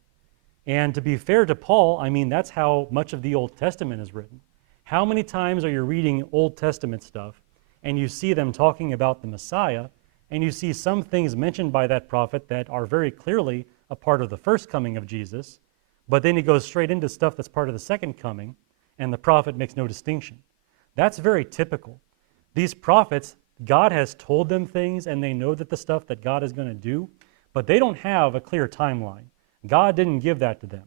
And to be fair to Paul, I mean, that's how much of the Old Testament is written. How many times are you reading Old Testament stuff and you see them talking about the Messiah, and you see some things mentioned by that prophet that are very clearly a part of the first coming of Jesus, but then he goes straight into stuff that's part of the second coming, and the prophet makes no distinction. That's very typical. These prophets, God has told them things, and they know that the stuff that God is going to do, but they don't have a clear timeline. God didn't give that to them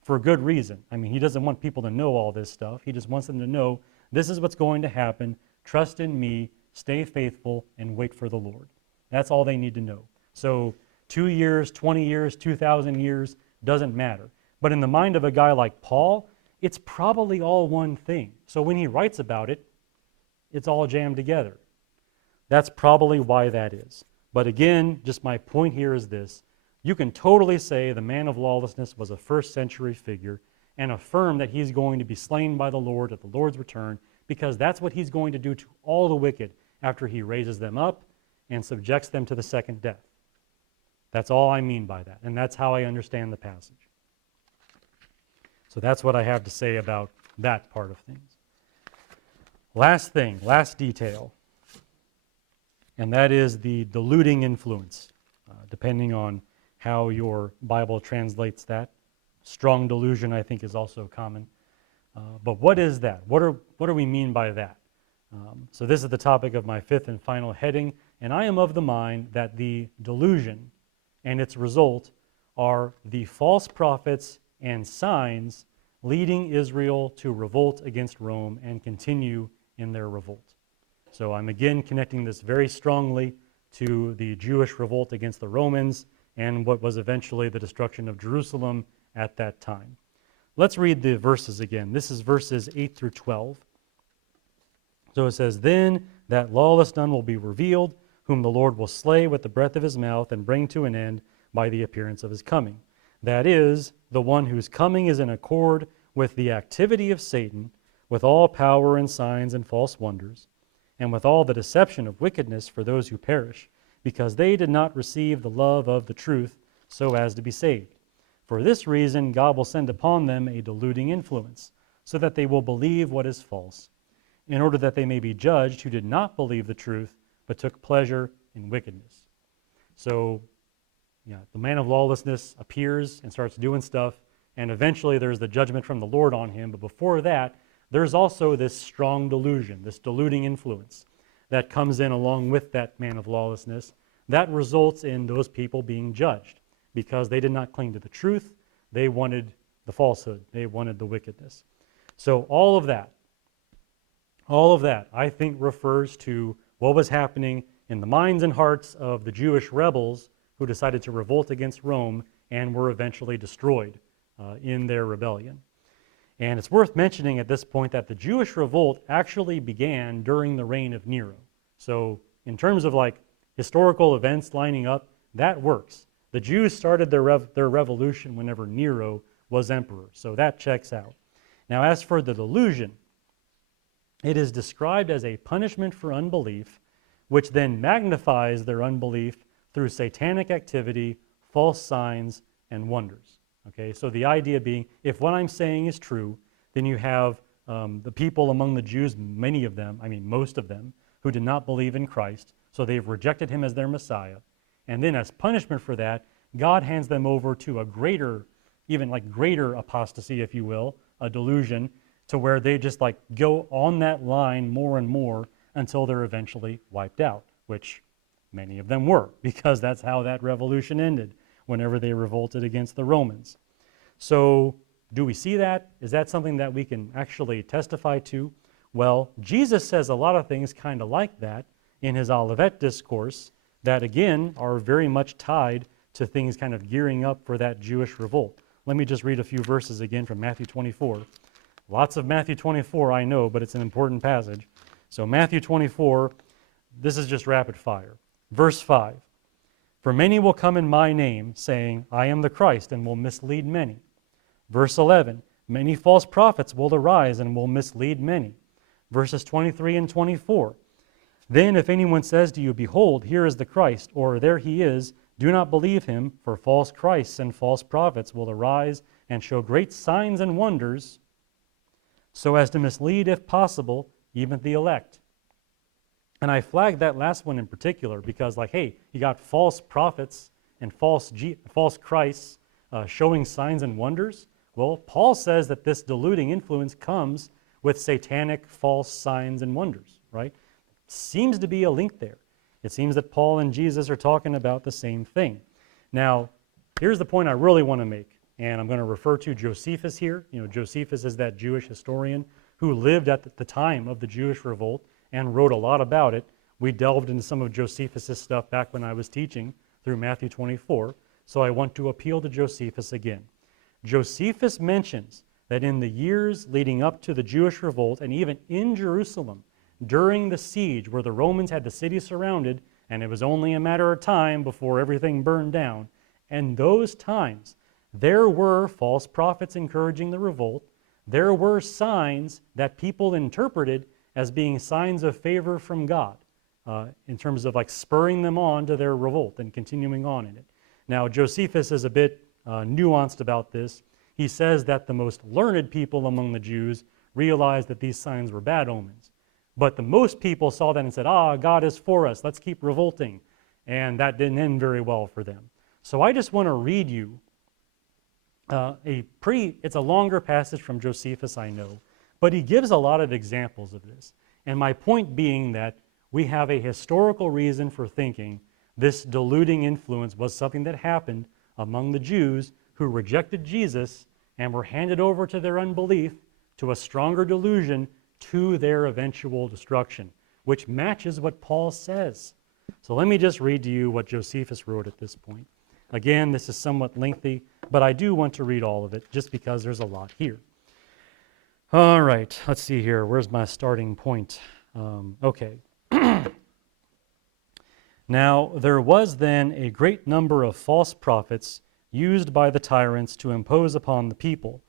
for good reason. I mean, he doesn't want people to know all this stuff. He just wants them to know this is what's going to happen. Trust in me, stay faithful, and wait for the Lord. That's all they need to know. So 2 years, 20 years, 2,000 years, doesn't matter. But in the mind of a guy like Paul, it's probably all one thing. So when he writes about it, it's all jammed together. That's probably why that is. But again, just my point here is this. You can totally say the man of lawlessness was a first century figure and affirm that he's going to be slain by the Lord at the Lord's return, because that's what he's going to do to all the wicked after he raises them up and subjects them to the second death. That's all I mean by that, and that's how I understand the passage. So that's what I have to say about that part of things. Last thing, last detail, and that is the diluting influence, depending on how your Bible translates that. Strong delusion, I think, is also common. But what is that? What do we mean by that? So this is the topic of my fifth and final heading, and I am of the mind that the delusion and its result are the false prophets and signs leading Israel to revolt against Rome and continue in their revolt. So I'm again connecting this very strongly to the Jewish revolt against the Romans and what was eventually the destruction of Jerusalem at that time. Let's read the verses again. This is verses 8 through 12. So it says, "Then that lawless none will be revealed, whom the Lord will slay with the breath of his mouth and bring to an end by the appearance of his coming. That is, the one whose coming is in accord with the activity of Satan, with all power and signs and false wonders, and with all the deception of wickedness for those who perish, because they did not receive the love of the truth so as to be saved. For this reason, God will send upon them a deluding influence, so that they will believe what is false, in order that they may be judged who did not believe the truth, but took pleasure in wickedness." So, the man of lawlessness appears and starts doing stuff, and eventually there's the judgment from the Lord on him. But before that, there's also this strong delusion, this deluding influence that comes in along with that man of lawlessness that results in those people being judged because they did not cling to the truth. They wanted the falsehood. They wanted the wickedness. So all of that, I think, refers to what was happening in the minds and hearts of the Jewish rebels who decided to revolt against Rome and were eventually destroyed in their rebellion. And it's worth mentioning at this point that the Jewish revolt actually began during the reign of Nero. So in terms of like historical events lining up, that works. The Jews started their revolution whenever Nero was emperor, so that checks out. Now as for the delusion, it is described as a punishment for unbelief, which then magnifies their unbelief through satanic activity, false signs, and wonders. Okay, so the idea being, if what I'm saying is true, then you have the people among the Jews, many of them, most of them, who did not believe in Christ, so they've rejected him as their Messiah. And then as punishment for that, God hands them over to a greater, even like greater apostasy, if you will, a delusion, to where they just like go on that line more and more until they're eventually wiped out, which many of them were, because that's how that revolution ended, whenever they revolted against the Romans. So do we see that? Is that something that we can actually testify to? Well, Jesus says a lot of things kind of like that in his Olivet discourse that, again, are very much tied to things kind of gearing up for that Jewish revolt. Let me just read a few verses again from Matthew 24. Lots of Matthew 24, I know, but it's an important passage. So Matthew 24, this is just rapid fire. Verse 5, "For many will come in my name, saying, 'I am the Christ,' and will mislead many." Verse 11, "Many false prophets will arise and will mislead many." Verses 23 and 24, "Then if anyone says to you, 'Behold, here is the Christ,' or 'There he is,' do not believe him, for false Christs and false prophets will arise and show great signs and wonders, so as to mislead, if possible, even the elect." And I flagged that last one in particular because, hey, you got false prophets and false Christs showing signs and wonders. Well, Paul says that this deluding influence comes with satanic false signs and wonders, right? Seems to be a link there. It seems that Paul and Jesus are talking about the same thing. Now, here's the point I really want to make, and I'm going to refer to Josephus here. Josephus is that Jewish historian who lived at the time of the Jewish revolt and wrote a lot about it. We delved into some of Josephus' stuff back when I was teaching through Matthew 24, so I want to appeal to Josephus again. Josephus mentions that in the years leading up to the Jewish revolt, and even in Jerusalem, during the siege where the Romans had the city surrounded, and it was only a matter of time before everything burned down, and those times, there were false prophets encouraging the revolt. There were signs that people interpreted as being signs of favor from God in terms of spurring them on to their revolt and continuing on in it. Now, Josephus is a bit nuanced about this. He says that the most learned people among the Jews realized that these signs were bad omens. But the most people saw that and said, God is for us, let's keep revolting. And that didn't end very well for them. So I just want to read you It's a longer passage from Josephus, I know, but he gives a lot of examples of this. And my point being that we have a historical reason for thinking this deluding influence was something that happened among the Jews who rejected Jesus and were handed over to their unbelief, to a stronger delusion, to their eventual destruction, which matches what Paul says. So let me just read to you what Josephus wrote at this point. Again, this is somewhat lengthy, but I do want to read all of it just because there's a lot here. All right, let's see here. Where's my starting point? Okay. Now, there was then a great number of false prophets used by the tyrants to impose upon the people,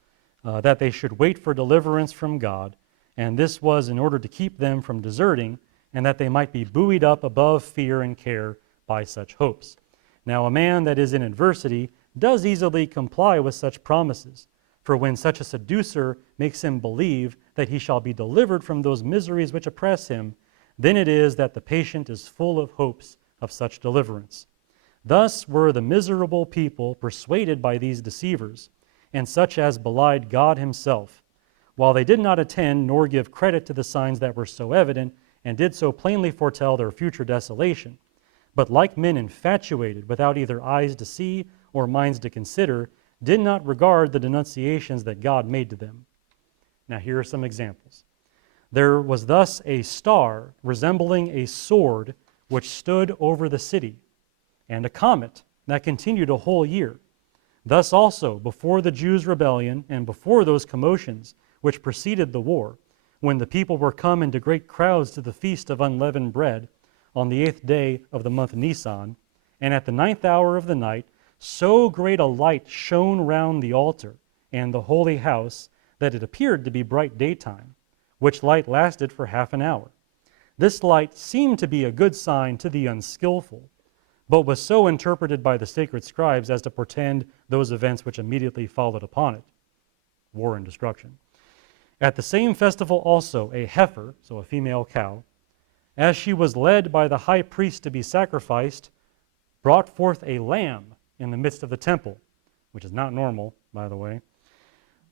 that they should wait for deliverance from God, and this was in order to keep them from deserting, and that they might be buoyed up above fear and care by such hopes. Now, a man that is in adversity does easily comply with such promises, for when such a seducer makes him believe that he shall be delivered from those miseries which oppress him, then it is that the patient is full of hopes of such deliverance. Thus were the miserable people persuaded by these deceivers, and such as belied God himself, while they did not attend nor give credit to the signs that were so evident, and did so plainly foretell their future desolation. But like men infatuated, without either eyes to see or minds to consider, did not regard the denunciations that God made to them. Now here are some examples. There was thus a star resembling a sword which stood over the city, and a comet that continued a whole year. Thus also, before the Jews' rebellion and before those commotions which preceded the war, when the people were come into great crowds to the feast of unleavened bread, on the 8th day of the month Nisan, and at the 9th hour of the night, so great a light shone round the altar and the holy house that it appeared to be bright daytime, which light lasted for half an hour. This light seemed to be a good sign to the unskillful, but was so interpreted by the sacred scribes as to portend those events which immediately followed upon it, war and destruction. At the same festival also a heifer, so a female cow, as she was led by the high priest to be sacrificed, brought forth a lamb in the midst of the temple, which is not normal, by the way.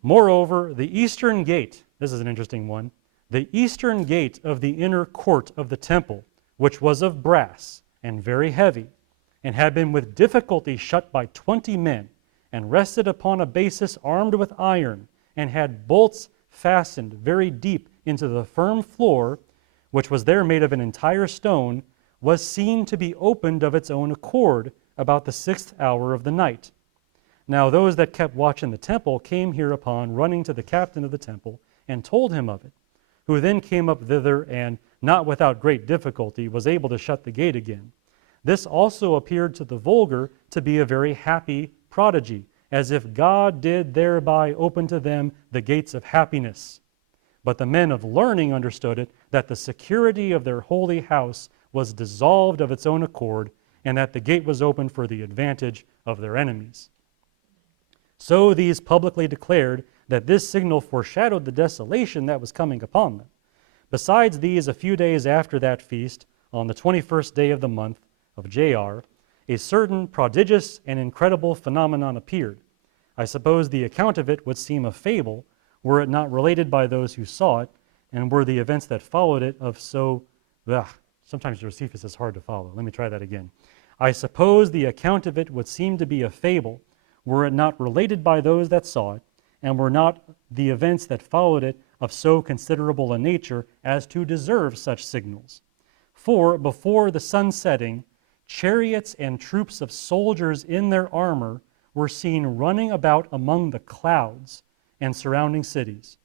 Moreover, the eastern gate, this is an interesting one, the eastern gate of the inner court of the temple, which was of brass and very heavy, and had been with difficulty shut by 20 men, and rested upon a basis armed with iron, and had bolts fastened very deep into the firm floor, which was there made of an entire stone, was seen to be opened of its own accord about the 6th hour of the night. Now those that kept watch in the temple came hereupon running to the captain of the temple, and told him of it, who then came up thither, and not without great difficulty was able to shut the gate again. This also appeared to the vulgar to be a very happy prodigy, as if God did thereby open to them the gates of happiness. But the men of learning understood it, that the security of their holy house was dissolved of its own accord, and that the gate was opened for the advantage of their enemies. So these publicly declared that this signal foreshadowed the desolation that was coming upon them. Besides these, a few days after that feast, on the 21st day of the month of Jar, a certain prodigious and incredible phenomenon appeared. I suppose the account of it would seem a fable, were it not related by those who saw it, and were the events that followed it of so... sometimes Josephus is hard to follow. Let me try that again. I suppose the account of it would seem to be a fable, were it not related by those that saw it, and were not the events that followed it of so considerable a nature as to deserve such signals. For before the sun setting, chariots and troops of soldiers in their armor were seen running about among the clouds and surrounding cities.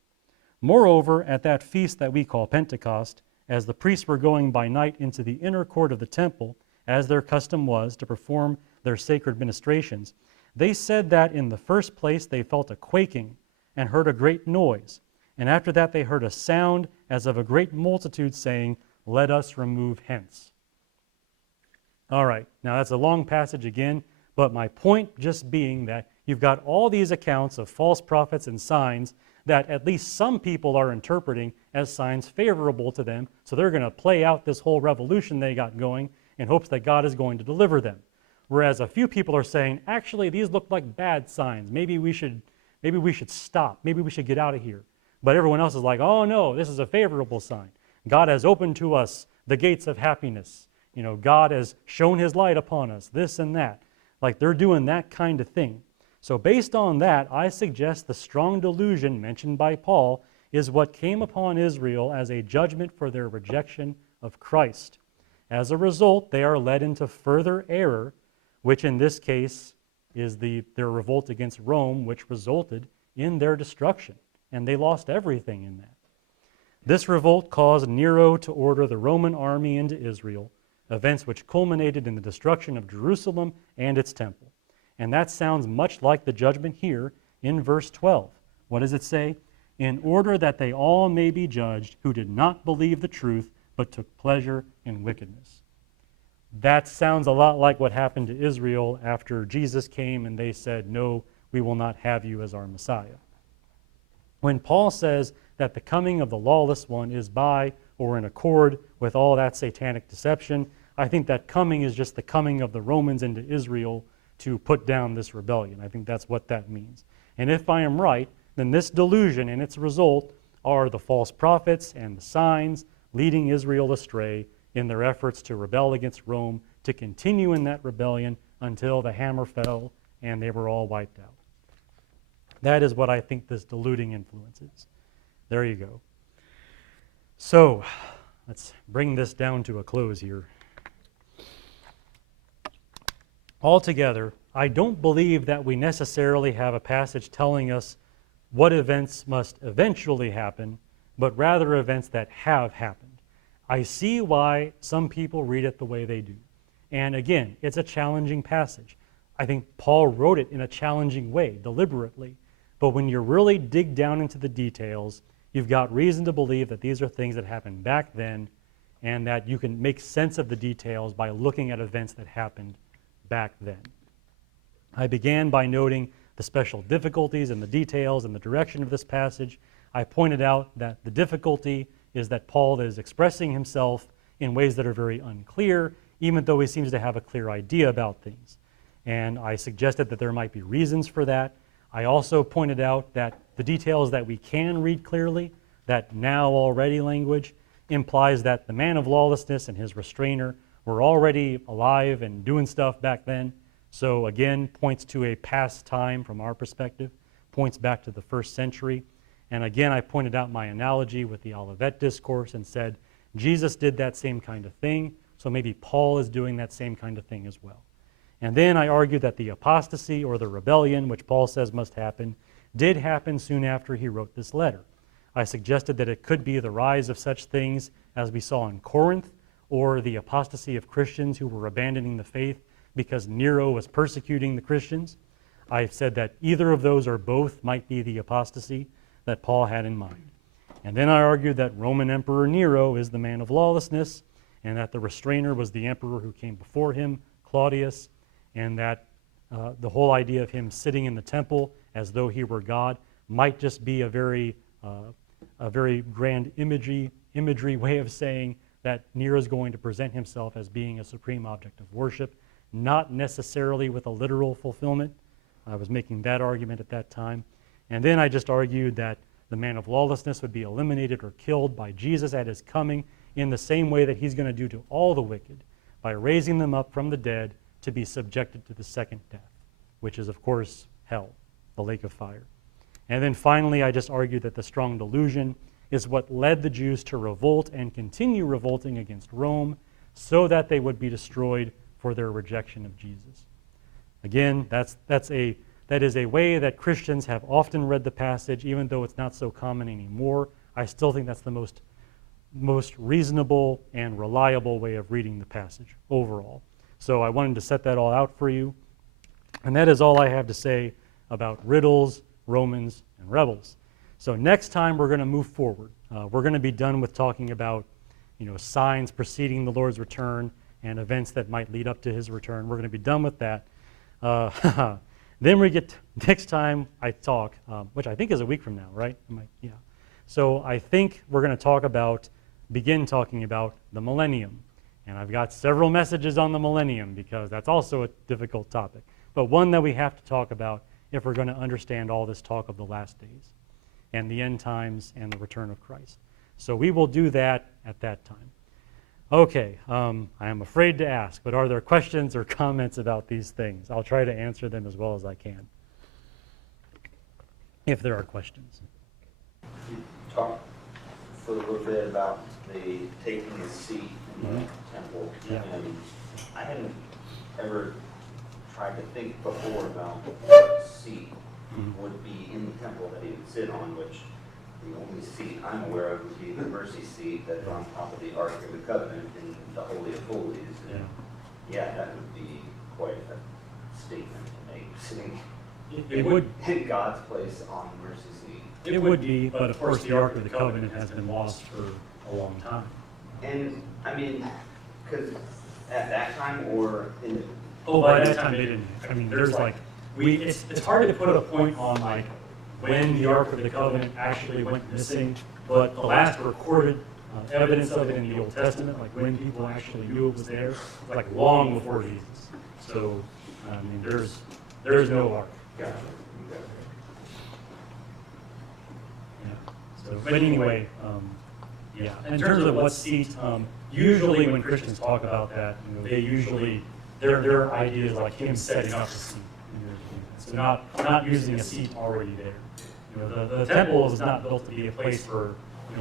Moreover, at that feast that we call Pentecost, as the priests were going by night into the inner court of the temple, as their custom was, to perform their sacred ministrations, they said that in the first place they felt a quaking and heard a great noise, and after that they heard a sound as of a great multitude saying, "Let us remove hence." All right, now that's a long passage again, but my point just being that you've got all these accounts of false prophets and signs that at least some people are interpreting as signs favorable to them, so they're going to play out this whole revolution they got going in hopes that God is going to deliver them. Whereas a few people are saying, actually, these look like bad signs. Maybe we should stop. Maybe we should get out of here. But everyone else is like, oh no, this is a favorable sign. God has opened to us the gates of happiness. God has shown his light upon us, this and that. Like they're doing that kind of thing. So based on that, I suggest the strong delusion mentioned by Paul is what came upon Israel as a judgment for their rejection of Christ. As a result, they are led into further error, which in this case is their revolt against Rome, which resulted in their destruction. And they lost everything in that. This revolt caused Nero to order the Roman army into Israel, events which culminated in the destruction of Jerusalem and its temple. And that sounds much like the judgment here in verse 12. What does it say? In order that they all may be judged who did not believe the truth, but took pleasure in wickedness. That sounds a lot like what happened to Israel after Jesus came and they said, no, we will not have you as our Messiah. When Paul says that the coming of the lawless one is by or in accord with all that satanic deception, I think that coming is just the coming of the Romans into Israel to put down this rebellion. I think that's what that means. And if I am right, then this delusion and its result are the false prophets and the signs leading Israel astray in their efforts to rebel against Rome, to continue in that rebellion until the hammer fell and they were all wiped out. That is what I think this deluding influence is. There you go. So, let's bring this down to a close here. Altogether, I don't believe that we necessarily have a passage telling us what events must eventually happen, but rather events that have happened. I see why some people read it the way they do. And again, it's a challenging passage. I think Paul wrote it in a challenging way, deliberately. But when you really dig down into the details, you've got reason to believe that these are things that happened back then and that you can make sense of the details by looking at events that happened back then. I began by noting the special difficulties and the details and the direction of this passage. I pointed out that the difficulty is that Paul is expressing himself in ways that are very unclear, even though he seems to have a clear idea about things. And I suggested that there might be reasons for that. I also pointed out that the details that we can read clearly, that now already language, implies that the man of lawlessness and his restrainer were already alive and doing stuff back then. So again, points to a past time from our perspective, points back to the first century. And again, I pointed out my analogy with the Olivet Discourse and said, Jesus did that same kind of thing, so maybe Paul is doing that same kind of thing as well. And then I argued that the apostasy or the rebellion, which Paul says must happen, did happen soon after he wrote this letter. I suggested that it could be the rise of such things as we saw in Corinth, or the apostasy of Christians who were abandoning the faith because Nero was persecuting the Christians. I said that either of those or both might be the apostasy that Paul had in mind. And then I argued that Roman Emperor Nero is the man of lawlessness, and that the restrainer was the emperor who came before him, Claudius, and that the whole idea of him sitting in the temple as though he were God might just be a very grand imagery way of saying that Nero is going to present himself as being a supreme object of worship, not necessarily with a literal fulfillment. I was making that argument at that time. And then I just argued that the man of lawlessness would be eliminated or killed by Jesus at his coming in the same way that he's going to do to all the wicked, by raising them up from the dead to be subjected to the second death, which is, of course, hell, the lake of fire. And then finally, I just argued that the strong delusion is what led the Jews to revolt and continue revolting against Rome so that they would be destroyed for their rejection of Jesus. Again, that is a way that Christians have often read the passage, even though it's not so common anymore. I still think that's the most reasonable and reliable way of reading the passage overall. So I wanted to set that all out for you. And that is all I have to say about riddles, Romans, and rebels. So next time we're going to move forward. We're going to be done with talking about signs preceding the Lord's return and events that might lead up to his return. We're going to be done with that. Then we get next time I talk, which I think is a week from now, right? Yeah. So I think we're going to begin talking about the millennium And I've got several messages on the millennium because that's also a difficult topic, but one that we have to talk about if we're going to understand all this talk of the last days and the end times and the return of Christ. So we will do that at that time. Okay, I am afraid to ask, but are there questions or comments about these things? I'll try to answer them as well as I can, if there are questions. You talked for a little bit about the taking a seat in the temple, Yeah. and I hadn't ever tried to think before about what seat would be in the temple that he would sit on, which the only seat I'm aware of would be the mercy seat that's on top of the Ark of the Covenant in the Holy of Holies. And yeah, that would be quite a statement to make, sitting It would. in God's place on the mercy seat. It would be, but of course the Ark of the Covenant has been lost for a long time. And I mean, because at that time or in the Oh, by that time they didn't. I mean, there's like, it's hard to put a point on like when the Ark of the Covenant actually went missing, but the last recorded evidence of it in the Old Testament, like when people actually knew it was there, was like long before Jesus. So, I mean, there's no Ark. Gotcha. Yeah. So, but anyway, yeah. In terms of what seat, usually when Christians talk about that, they usually their idea is like him setting up a seat. So not using a seat already there. The temple is not built to be a place for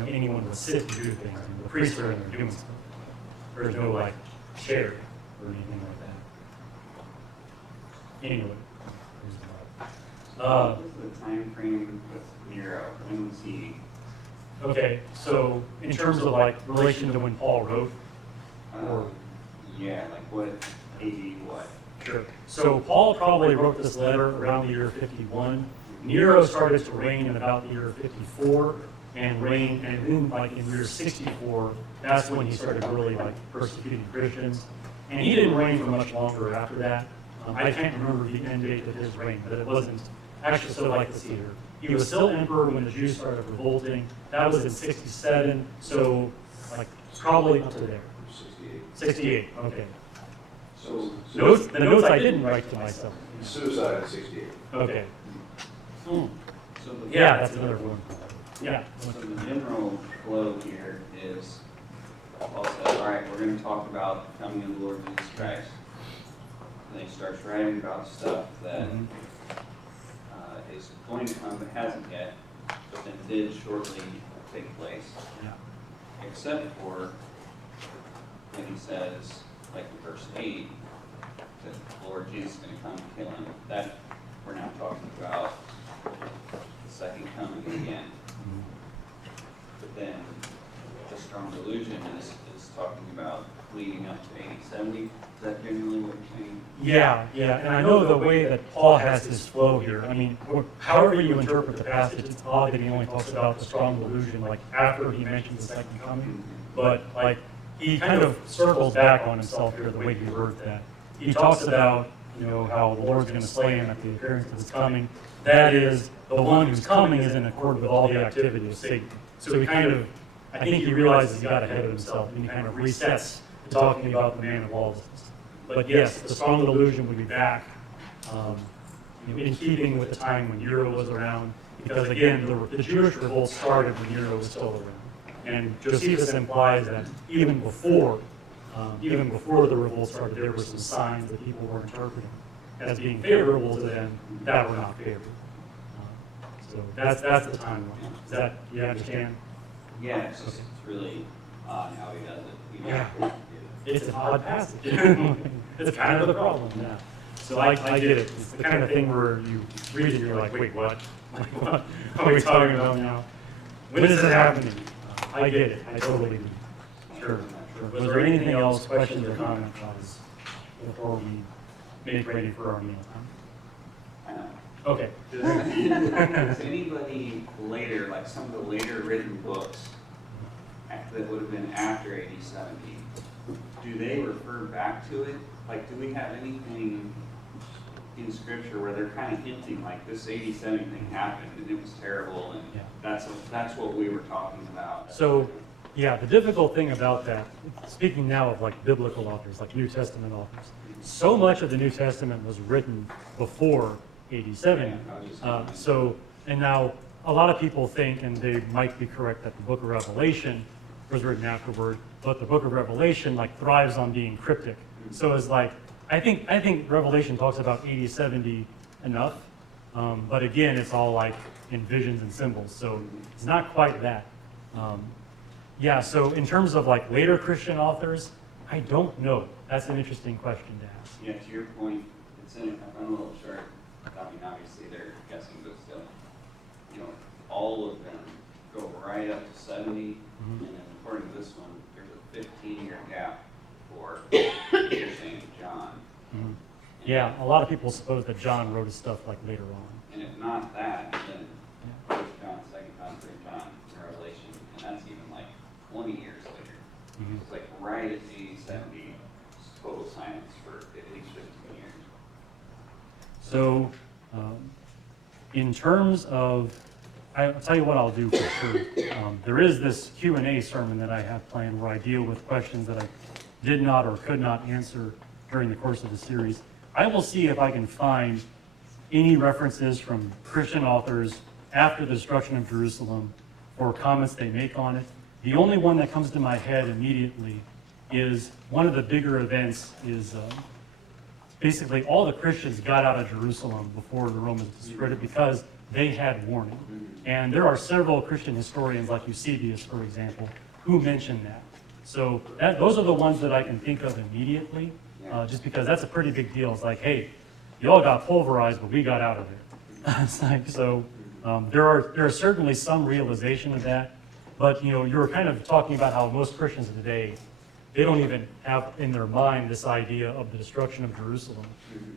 anyone to sit and do things. The priests are in there doing stuff. There's no like chair or anything like that. Anyway. What was the time frame with Nero? When was he? Okay, so in terms of like relation to when Paul wrote, Yeah, like what AD what? sure. So Paul probably wrote this letter around the year 51. Nero started to reign in about the year 54, and then like in year 64, that's when he started really like persecuting Christians. And he didn't reign for much longer after that. I can't remember the end date of his reign, but it wasn't actually so like this here. He was still emperor when the Jews started revolting. That was in 67, so like probably up to there. 68, okay. So The notes I didn't write to myself. suicide in 68. Okay. Hmm. So the, Yeah, that's another one. Yeah. So the general flow here is Paul says, all right, we're going to talk about the coming of the Lord Jesus Christ. And then he starts writing about stuff that is going to come but hasn't yet, but then did shortly take place. Yeah. Except for when he says, like in verse 8, that the Lord Jesus is going to come and kill him. That we're now talking about the second coming again. But then the strong delusion is talking about leading up to 80, 70. Is that generally what you're saying? Yeah, and I know the way that Paul has his flow here. I mean, however you interpret the passage, it's odd that he only talks about the strong delusion like after he mentions the second coming. But like he kind of circles back on himself here the way he wrote that. He talks about how the Lord's going to slay him at the appearance of his coming. That is, the one who's coming is in accord with all the activity of Satan. So he kind of, I think he realizes he got ahead of himself and he kind of resets to talking about the man of lawlessness. But yes, the strong delusion would be back in keeping with the time when Nero was around, because again, the Jewish revolt started when Nero was still around. And Josephus implies that even before the revolt started, there were some signs that people were interpreting as being favorable to them that were not favorable. So that's the timeline. Is that, you understand? Yeah, it's just it's really odd how he does it. Yeah. It's an odd passage. It's kind of the problem, yeah. So I get it. It's the kind of thing where you read it, you're like, wait, what? What are we talking about now? When is it happening? I get it. I totally do. Sure. Was there anything else, questions or comments before we make ready for our meal? I know. Okay. Does anybody later, like some of the later written books that would have been after AD 70, do they refer back to it? Like, do we have anything in Scripture where they're kind of hinting like this 80, 70 thing happened and it was terrible and that's what we were talking about? So Yeah, the difficult thing about that, speaking now of like biblical authors, like New Testament authors, so much of the New Testament was written before AD 70. Yeah, I was just gonna So, and now a lot of people think, and they might be correct, that the book of Revelation was written afterward, but the book of Revelation like thrives on being cryptic. So it's like, I think Revelation talks about AD 70 enough, but again, it's all like in visions and symbols, so it's not quite that. Yeah, so in terms of like later Christian authors, I don't know. That's an interesting question to ask. Yeah, to your point, it's in, I'm a little short. I mean, obviously they're guessing, but still, you know, all of them go right up to 70, and then according to this one, there's a 15-year gap for you're saying John. Mhm. Yeah, a lot of people suppose that John wrote his stuff like later on. And if not that, then First John, Second John, Third John, Revelation, and that's even like 20 years later. Mhm. It's like right at the 70, total silence for at least 15 years. So, in terms of, I'll tell you what I'll do for sure. There is this Q&A sermon that I have planned where I deal with questions that I did not or could not answer during the course of the series. I will see if I can find any references from Christian authors after the destruction of Jerusalem or comments they make on it. The only one that comes to my head immediately is one of the bigger events is basically all the Christians got out of Jerusalem before the Romans destroyed it because they had warning. And there are several Christian historians, like Eusebius, for example, who mention that. So those are the ones that I can think of immediately, just because that's a pretty big deal. It's like, hey, you all got pulverized, but we got out of it. It's like, so there are certainly some realization of that. But you were kind of talking about how most Christians today, they don't even have in their mind this idea of the destruction of Jerusalem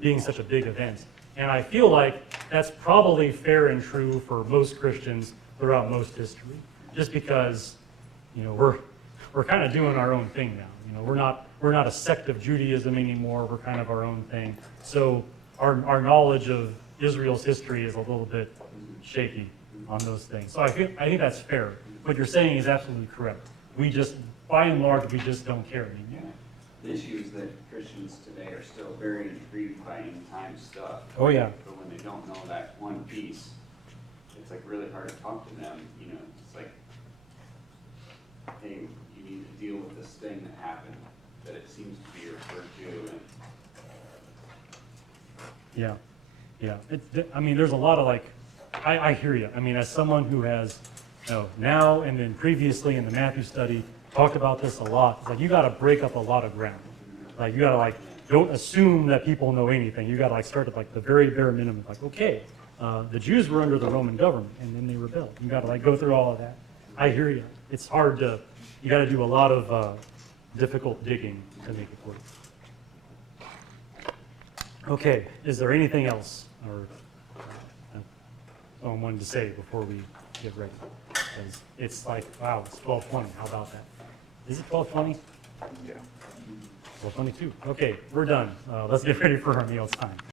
being such a big event. And I feel like that's probably fair and true for most Christians throughout most history, just because we're kind of doing our own thing now. We're not a sect of Judaism anymore. We're kind of our own thing. So our knowledge of Israel's history is a little bit shaky on those things. So I think that's fair. What you're saying is absolutely correct. By and large, we just don't care anymore. The issue is that Christians today are still very intrigued by end time stuff. Oh yeah. But when they don't know that one piece, it's like really hard to talk to them. It's like, hey, you need to deal with this thing that happened that it seems to be referred to. And Yeah. I mean, there's a lot of I hear you. I mean, as someone who has now and then previously in the Matthew study talked about this a lot, it's like you got to break up a lot of ground. Like you got to don't assume that people know anything. You got to start at the very bare minimum. Like, okay, the Jews were under the Roman government and then they rebelled. You got to go through all of that. I hear you. It's hard to. You got to do a lot of difficult digging to make it work. Okay, is there anything else or someone wanted to say before we get ready? Because it's wow, it's 12:20. How about that? Is it 12:20? Yeah. 12:22. Okay, we're done. Let's get ready for our meal time.